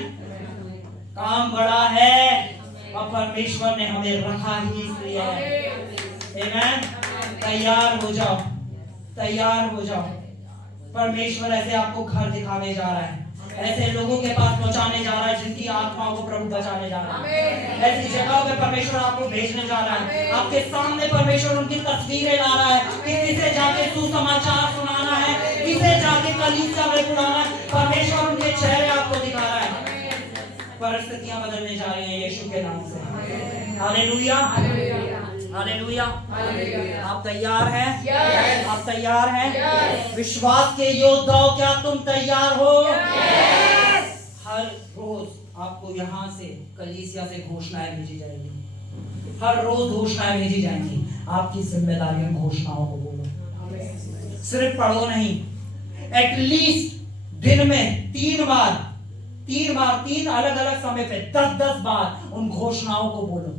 काम बड़ा है और परमेश्वर ने हमें रखा ही इसलिए है। आमीन। तैयार हो जाओ, तैयार हो जाओ। परमेश्वर ऐसे आपको घर दिखाने जा रहा है, ऐसे लोगों के पास पहुंचाने जा रहा है जिनकी आत्माओं को प्रभु बचाने जा रहा है। ऐसी जगहों पे परमेश्वर आपको भेजने जा रहा है। आपके सामने परमेश्वर उनकी तस्वीरें ला रहा है कि किसे जाके सुसमाचार सुनाना है, किसे जाके कलीसिया में बुलाना है। परमेश्वर उनके चेहरे आपको दिखा रहा है। परिस्थितियां बदलने जा रही हैं यीशु के नाम से। Hallelujah, hallelujah. आप तैयार हैं? आप तैयार हैं? विश्वास के योद्धाओं, क्या तुम तैयार हो? हर रोज आपको यहाँ से कलीसिया से घोषणाएं भेजी जाएगी, हर रोज घोषणाएं भेजी जाएंगी। आपकी जिम्मेदारी है घोषणाओं को बोलो, सिर्फ पढ़ो नहीं। एटलीस्ट दिन में 3 बार 3 अलग अलग समय पे 10 बार उन घोषणाओं को बोलो।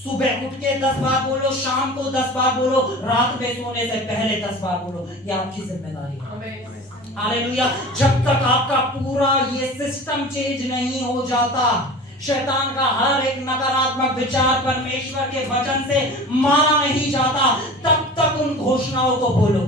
सुबह उठ के 10 बार बोलो, शाम को 10 बार बोलो, रात में सोने से पहले 10 बार बोलो। ये आपकी जिम्मेदारी है। हालेलुया। जब तक आपका पूरा ये सिस्टम चेंज नहीं हो जाता, शैतान का हर एक नकारात्मक विचार परमेश्वर के वचन से मारा नहीं जाता, तब तक उन घोषणाओं को बोलो।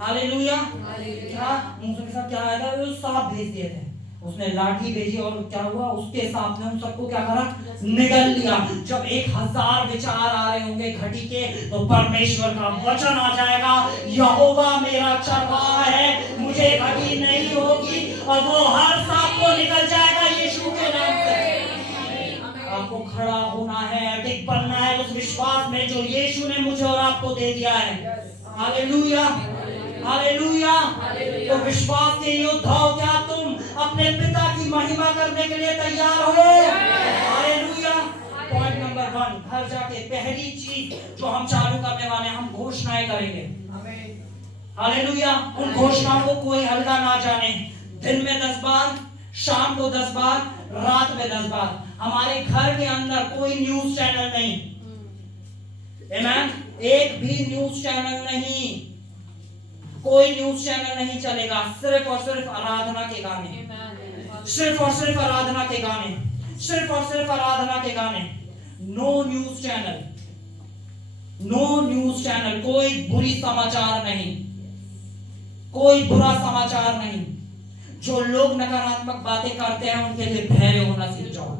हालेलुया। क्या मूसा के साथ क्या आया था? वो सांप भेज दिए थे, उसने लाठी भेजी और क्या हुआ? उसके साथ में उन सबको क्या करा? निगल लिया। जब 1000 विचार आ रहे होंगे घटी के, तो परमेश्वर का वचन आ जाएगा, यहोवा मेरा चरवाहा है, मुझे घटी नहीं होगी, और वो हर सांप को निकल जाएगा यीशु के नाम से। आपको खड़ा होना है, अडिग बनना है उस विश्वास में जो यीशु ने मुझे और आपको दे दिया है। Hallelujah, hallelujah. तो विश्वास के योद्धाओं, क्या तुम अपने पिता की महिमा करने के लिए तैयार हो? हालेलुया। पॉइंट नंबर 1, घर जाके पहली चीज जो हम चालू करने वाले हैं, हम घोषणाएं करेंगे। हालेलुया। उन घोषणाओं को कोई हल्का ना जाने। दिन में 10 बार, शाम को 10 बार, रात में 10 बार। हमारे घर के अंदर कोई न्यूज चैनल नहीं। आमीन। एक भी न्यूज चैनल नहीं, कोई न्यूज चैनल नहीं चलेगा। सिर्फ और सिर्फ आराधना के गाने, सिर्फ और सिर्फ आराधना के गाने, सिर्फ और सिर्फ आराधना के गाने। No news channel, no news channel. कोई बुरी समाचार नहीं, कोई बुरा समाचार नहीं। जो लोग नकारात्मक बातें करते हैं उनके लिए धैर्य होना सीख जाओ।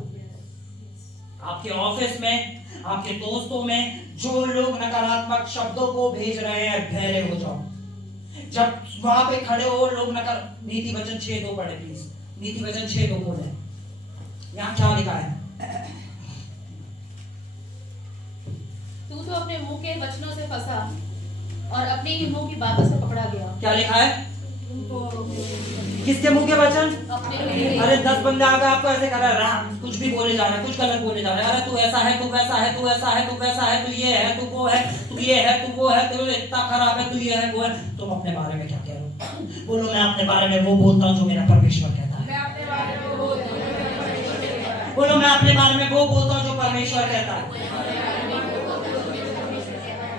आपके ऑफिस में, आपके दोस्तों में जो लोग नकारात्मक शब्दों को भेज रहे हैं, धैर्य हो जाओ। जब वहां पे खड़े हो लोग नीति वचन 6:2 पढ़े प्लीज। नीति वचन 6:2 बोले। यहाँ क्या लिखा है? तू तो अपने मुंह के वचनों से फंसा और अपने ही मुंह की बातों से पकड़ा गया। क्या लिखा है? किसके मुंह के वचन? अरे 10 बंदे आ गए आपको ऐसे कर रहे हैं, कुछ भी बोले जा रहे हैं, कुछ गलत बोले जा रहे हैं। अरे तू ऐसा है, तू वैसा है, तू ऐसा है, तू वैसा है, तू ये है, तू वो है, तू ये है, तू वो है, तू इतना खराब है, तू ये है, वो है। तुम अपने बारे में क्या कह रहे हो? बोलो मैं अपने बारे में वो बोलता हूँ जो मेरा परमेश्वर कहता है। बोलो मैं अपने बारे में वो बोलता हूँ जो परमेश्वर कहता है।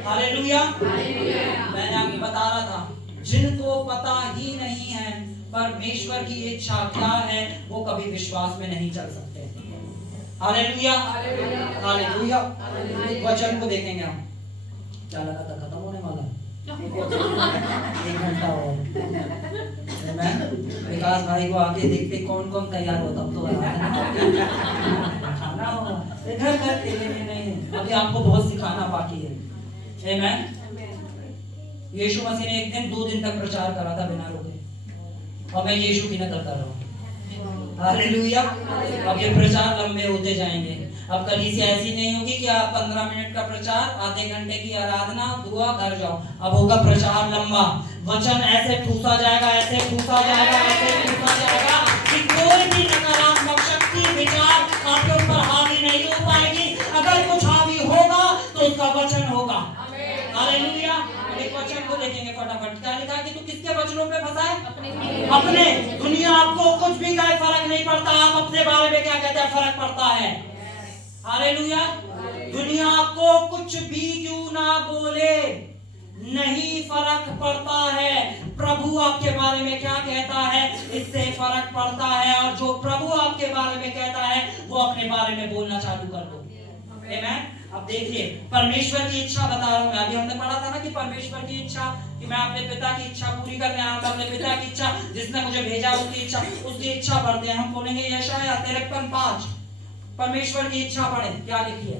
हालेलुया। मैंने आपको बता रहा था, जिनको पता ही नहीं है परमेश्वर की इच्छा क्या है वो कभी विश्वास में नहीं चल सकते। Hallelujah, hallelujah. वचन को देखेंगे हम। क्या लगा था खत्म होने वाला? 1 घंटा और। विकास भाई को आगे देखते कौन कौन तैयार हो, तब तो खाना होगा इधर करके। नहीं, अभी आपको बहुत सिखाना बाकी है। आमीन। यीशु मसीह ने एक दिन 2 दिन तक प्रचार करा था बिना रोके, और मैं यीशु की नकल कर रहा हूँ। हालेलुया। अब ये प्रचार लंबे होते जाएंगे। अब कलीसिया ऐसी नहीं होगी कि आप 15 मिनट का प्रचार, आधे घंटे की आराधना, दुआ, घर जाओ। अब होगा प्रचार लंबा। वचन ऐसे ठूसा जाएगा, ऐसे ठूसा जाएगा, ऐसे ठूसा जाएगा कि कोई भी नकारात्मक शक्ति, विचार आपके ऊपर हावी नहीं हो पाएगी। अगर कुछ हावी होगा तो उसका वचन होगा। हालेलुया। एक वचन को देखेंगे फटाफट। क्या लिखा है कि तू किसके वचनों पे फंसा है? अपने। दुनिया आपको कुछ भी कहे फर्क नहीं पड़ता, आप अपने बारे में क्या कहते हैं फर्क पड़ता है। हालेलुया। दुनिया आपको कुछ भी क्यों ना बोले, नहीं फर्क पड़ता है। प्रभु आपके बारे में क्या कहता है इससे फर्क पड़ता है। और जो प्रभु आपके बारे में कहता है वो अपने बारे में बोलना चालू कर दो। आमीन। अब देखिए, परमेश्वर की इच्छा बता रहा हूं मैं। अभी हमने पढ़ा था ना कि परमेश्वर की इच्छा, कि मैं अपने पिता की इच्छा पूरी करने आया हूं। अपने पिता की इच्छा, जिसने मुझे भेजा उसकी इच्छा, उसकी इच्छा पढ़ते हैं। हम बोलेंगे यशायाह 53:5। परमेश्वर की इच्छा पढ़े, क्या लिखी है?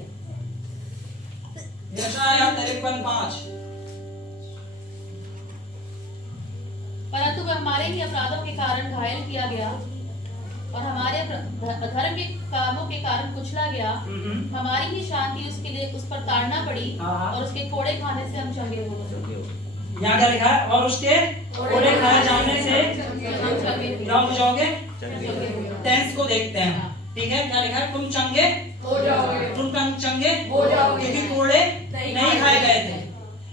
यशायाह 53:5। परंतु वह हमारे ही अपराधों के कारण घायल किया गया और हमारे धर्म के कामों के कारण कुचला गया। हमारी ही शांति उसके लिए उस पर ताड़ना पड़ी और उसके कोड़े खाने से हम चंगे हो गए। यहाँ क्या लिखा है? और उसके कोड़े खाए जाने से क्या हो जाओगे? टेंस को देखते हैं। ठीक है, क्या लिखा है? तुम चंगे हो जाओगे। तुम चंगे हो जाओगे क्योंकि कोड़े नहीं खाए गए थे।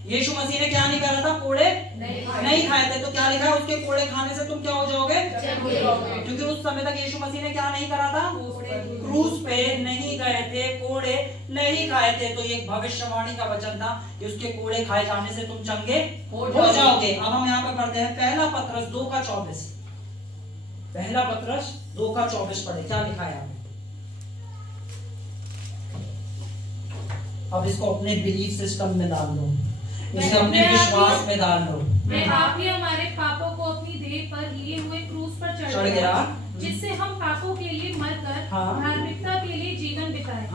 यीशु मसीह ने क्या नहीं करा था? कोड़े नहीं खाए थे। तो क्या लिखा है? उसके कोड़े खाने से तुम क्या हो जाओगे? क्योंकि उस समय तक यीशु मसीह ने क्या नहीं करा था? क्रूस पे नहीं गए थे, कोड़े नहीं खाए थे। तो ये एक भविष्यवाणी का वचन था कि उसके कोड़े खाए जाने से तुम चंगे हो जाओगे। अब हम यहाँ पे पढ़ते हैं पहला पत्रस 2:24। पहला पत्रस 2:24 पढ़े, क्या लिखा है? अब इसको अपने बिलीफ सिस्टम में डाल दो, इसे अपने विश्वास में डाल दो। मैं आप ही हमारे पापों को अपनी देह पर लिए हुए क्रूस पर चढ़ गया, जिससे हम पापों के लिए मरकर धार्मिकता के लिए जीवन बिताए।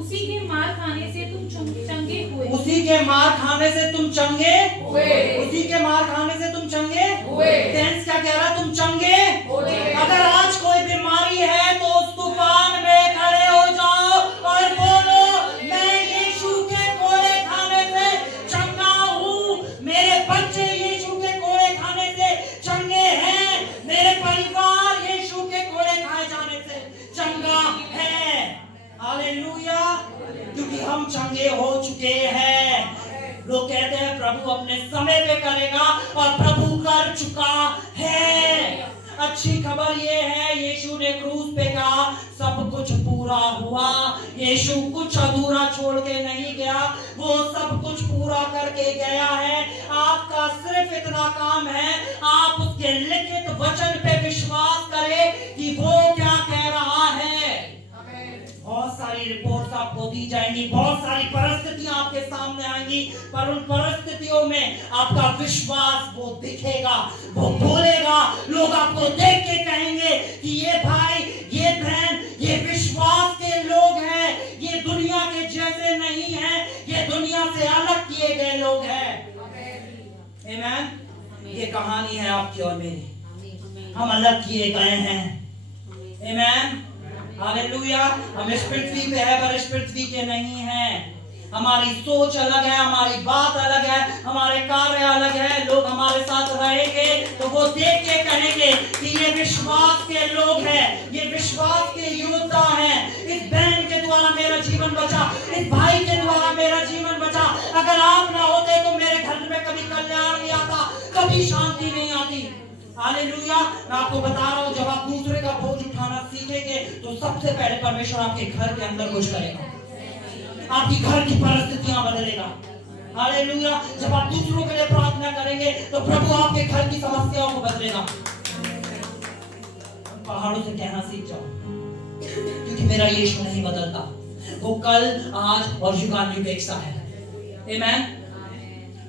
उसी के मार खाने से तुम चंगे हुए। उसी के मार खाने से तुम चंगे हुए। उसी के मार खाने से तुम चंगे हुए। टेंस क्या कह रहा है? तुम चंगे हुए। अगर आज कोई बीमारी है तो उस तूफान में खड़े हो जाओ और बोलो, मैं यीशु के कोड़े खाने से चंगा हूँ। मेरे बच्चे यीशु के कोड़े खाने से चंगे हैं। मेरे परिवार यीशु के कोड़े खाए जाने से चंगा है। हालेलुया। क्योंकि हम चंगे हो चुके हैं। लोग कहते हैं प्रभु अपने समय पे करेगा, और प्रभु कर चुका है। अच्छी खबर ये है, यीशु ने क्रूस पे कहा सब कुछ पूरा हुआ। यीशु कुछ अधूरा छोड़ के नहीं गया, वो सब कुछ पूरा करके गया है। आपका सिर्फ इतना काम है, आप उसके लिखित वचन पे विश्वास करें कि वो क्या कह रहा है। बहुत सारी रिपोर्ट्स आपको दी जाएंगी, बहुत सारी परिस्थितियां आपके सामने आएंगी, पर उन परिस्थितियों में आपका विश्वास वो दिखेगा, वो बोलेगा। लोग आपको देख के कहेंगे कि ये भाई, ये बहन, ये विश्वास के लोग हैं, ये दुनिया के जैसे नहीं हैं, ये दुनिया से अलग किए गए लोग हैं। आमीन। ये कहानी है आपकी और मेरी, हम अलग किए गए हैं। आमीन। हालेलुया। हम इस पृथ्वी पे है पर इस पृथ्वी के नहीं हैं। हमारी सोच अलग है, हमारी बात अलग है, हमारे कार्य अलग है। लोग हमारे साथ रहेंगे तो वो देख के कहेंगे कि ये विश्वास के लोग हैं, ये विश्वास के योद्धा हैं। इस बहन के द्वारा मेरा जीवन बचा, इस भाई के द्वारा मेरा जीवन बचा। अगर आप ना होते तो मेरे घर में कभी कल्याण नहीं आता, कभी शांति नहीं आती। हालेलुया। मैं आपको बता रहा हूँ, जब आप दूसरे का बोझ उठाना सीखेंगे तो सबसे पहले परमेश्वर आपके घर के अंदर कुछ करेगा, आपकी घर की परिस्थितियां बदलेगा। हालेलुया। जब आप दूसरों के लिए प्रार्थना करेंगे तो प्रभु आपके घर की समस्याओं को बदलेगा। पहाड़ों से कहना सीख जाओ, क्योंकि मेरा यीशु नहीं बदलता, वो कल आज और युगानुयुग एक सा है। आमीन।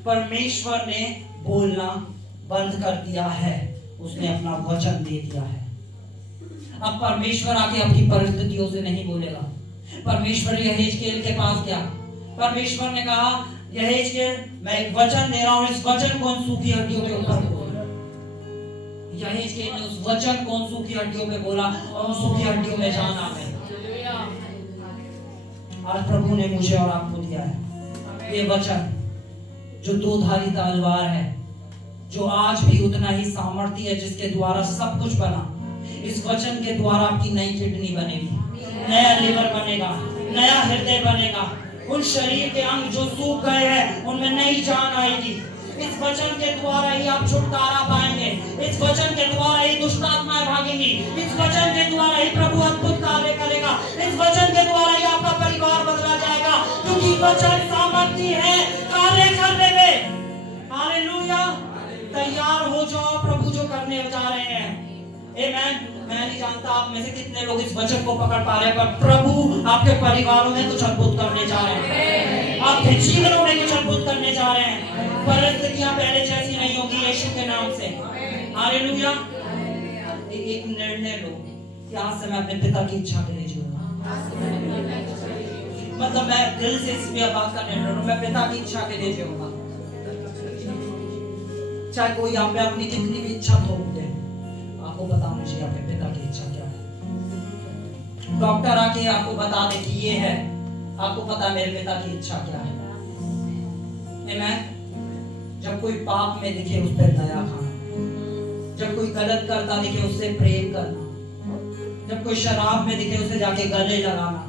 परमेश्वर ने बोलना बंद कर दिया है, उसने अपना वचन दे दिया है। अब परमेश्वर आके अपनी परिस्थितियों से नहीं बोलेगा। परमेश्वर यहेजकेल के पास गया, परमेश्वर ने कहा यहेजकेल मैं एक वचन दे रहा हूं, इस वचन को उन सूखी हड्डियों के ऊपर बोल। यहेजकेल ने उस वचन को उन सूखी हड्डियों पे बोला और उन सूखी हड्डियों में जान आ गई। आज प्रभु ने मुझे और आपको दिया है ये वचन, जो दो धारी तलवार है, जो आज भी उतना ही सामर्थ्य है जिसके द्वारा सब कुछ बना। इस वचन के द्वारा आपकी नई किडनी बनेगी, नया लिवर बनेगा, नया हृदय बनेगा, उन शरीर के अंग जो सूख गए हैं उनमें नई जान आएगी। इस वचन के द्वारा ही आप छुटकारा पाएंगे, इस वचन के द्वारा ही दुष्ट आत्माएं भागेंगी, इस वचन के द्वारा ही प्रभु अद्भुत कार्य करेगा, इस वचन के द्वारा ही आपका परिवार बदला जाएगा, क्योंकि वचन सामर्थ्य है कार्य करने में। हालेलुया। तैयार हो जाओ, प्रभु जो करने जा रहे हैं। आमीन। मैं नहीं जानता आप में से कितने लोग इस वचन को पकड़ पा रहे हैं, पर प्रभु आपके परिवारों में कुछ अद्भुत करने जा रहे हैं, आपके जीवनों में कुछ अद्भुत करने जा रहे हैं। परिस्थितियां पहले जैसी नहीं होगी यीशु के नाम से। हालेलुया। एक निर्णय लो कि आज से मैं अपने पिता की इच्छा के लिए जीऊंगा। मतलब मैं दिल से इस बात का निर्णय लूं, मैं पिता की इच्छा के लिए जीऊंगा। चाहे कोई आप पे अपनी कितनी भी इच्छा थोप दे, आपको बताना चाहिए आपके पिता की इच्छा क्या है। डॉक्टर आके आपको बता दे कि ये है, आपको पता है मेरे पिता की इच्छा क्या है। आमीन। जब कोई पाप में दिखे उस पर दया खाना, जब कोई गलत करता दिखे उससे प्रेम करना, जब कोई शराब में दिखे उसे जाके गले लगाना,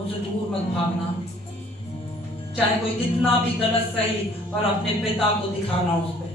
उनसे दूर मत भागना। चाहे कोई कितना भी गलत सही, पर अपने पिता को दिखाना उस पे।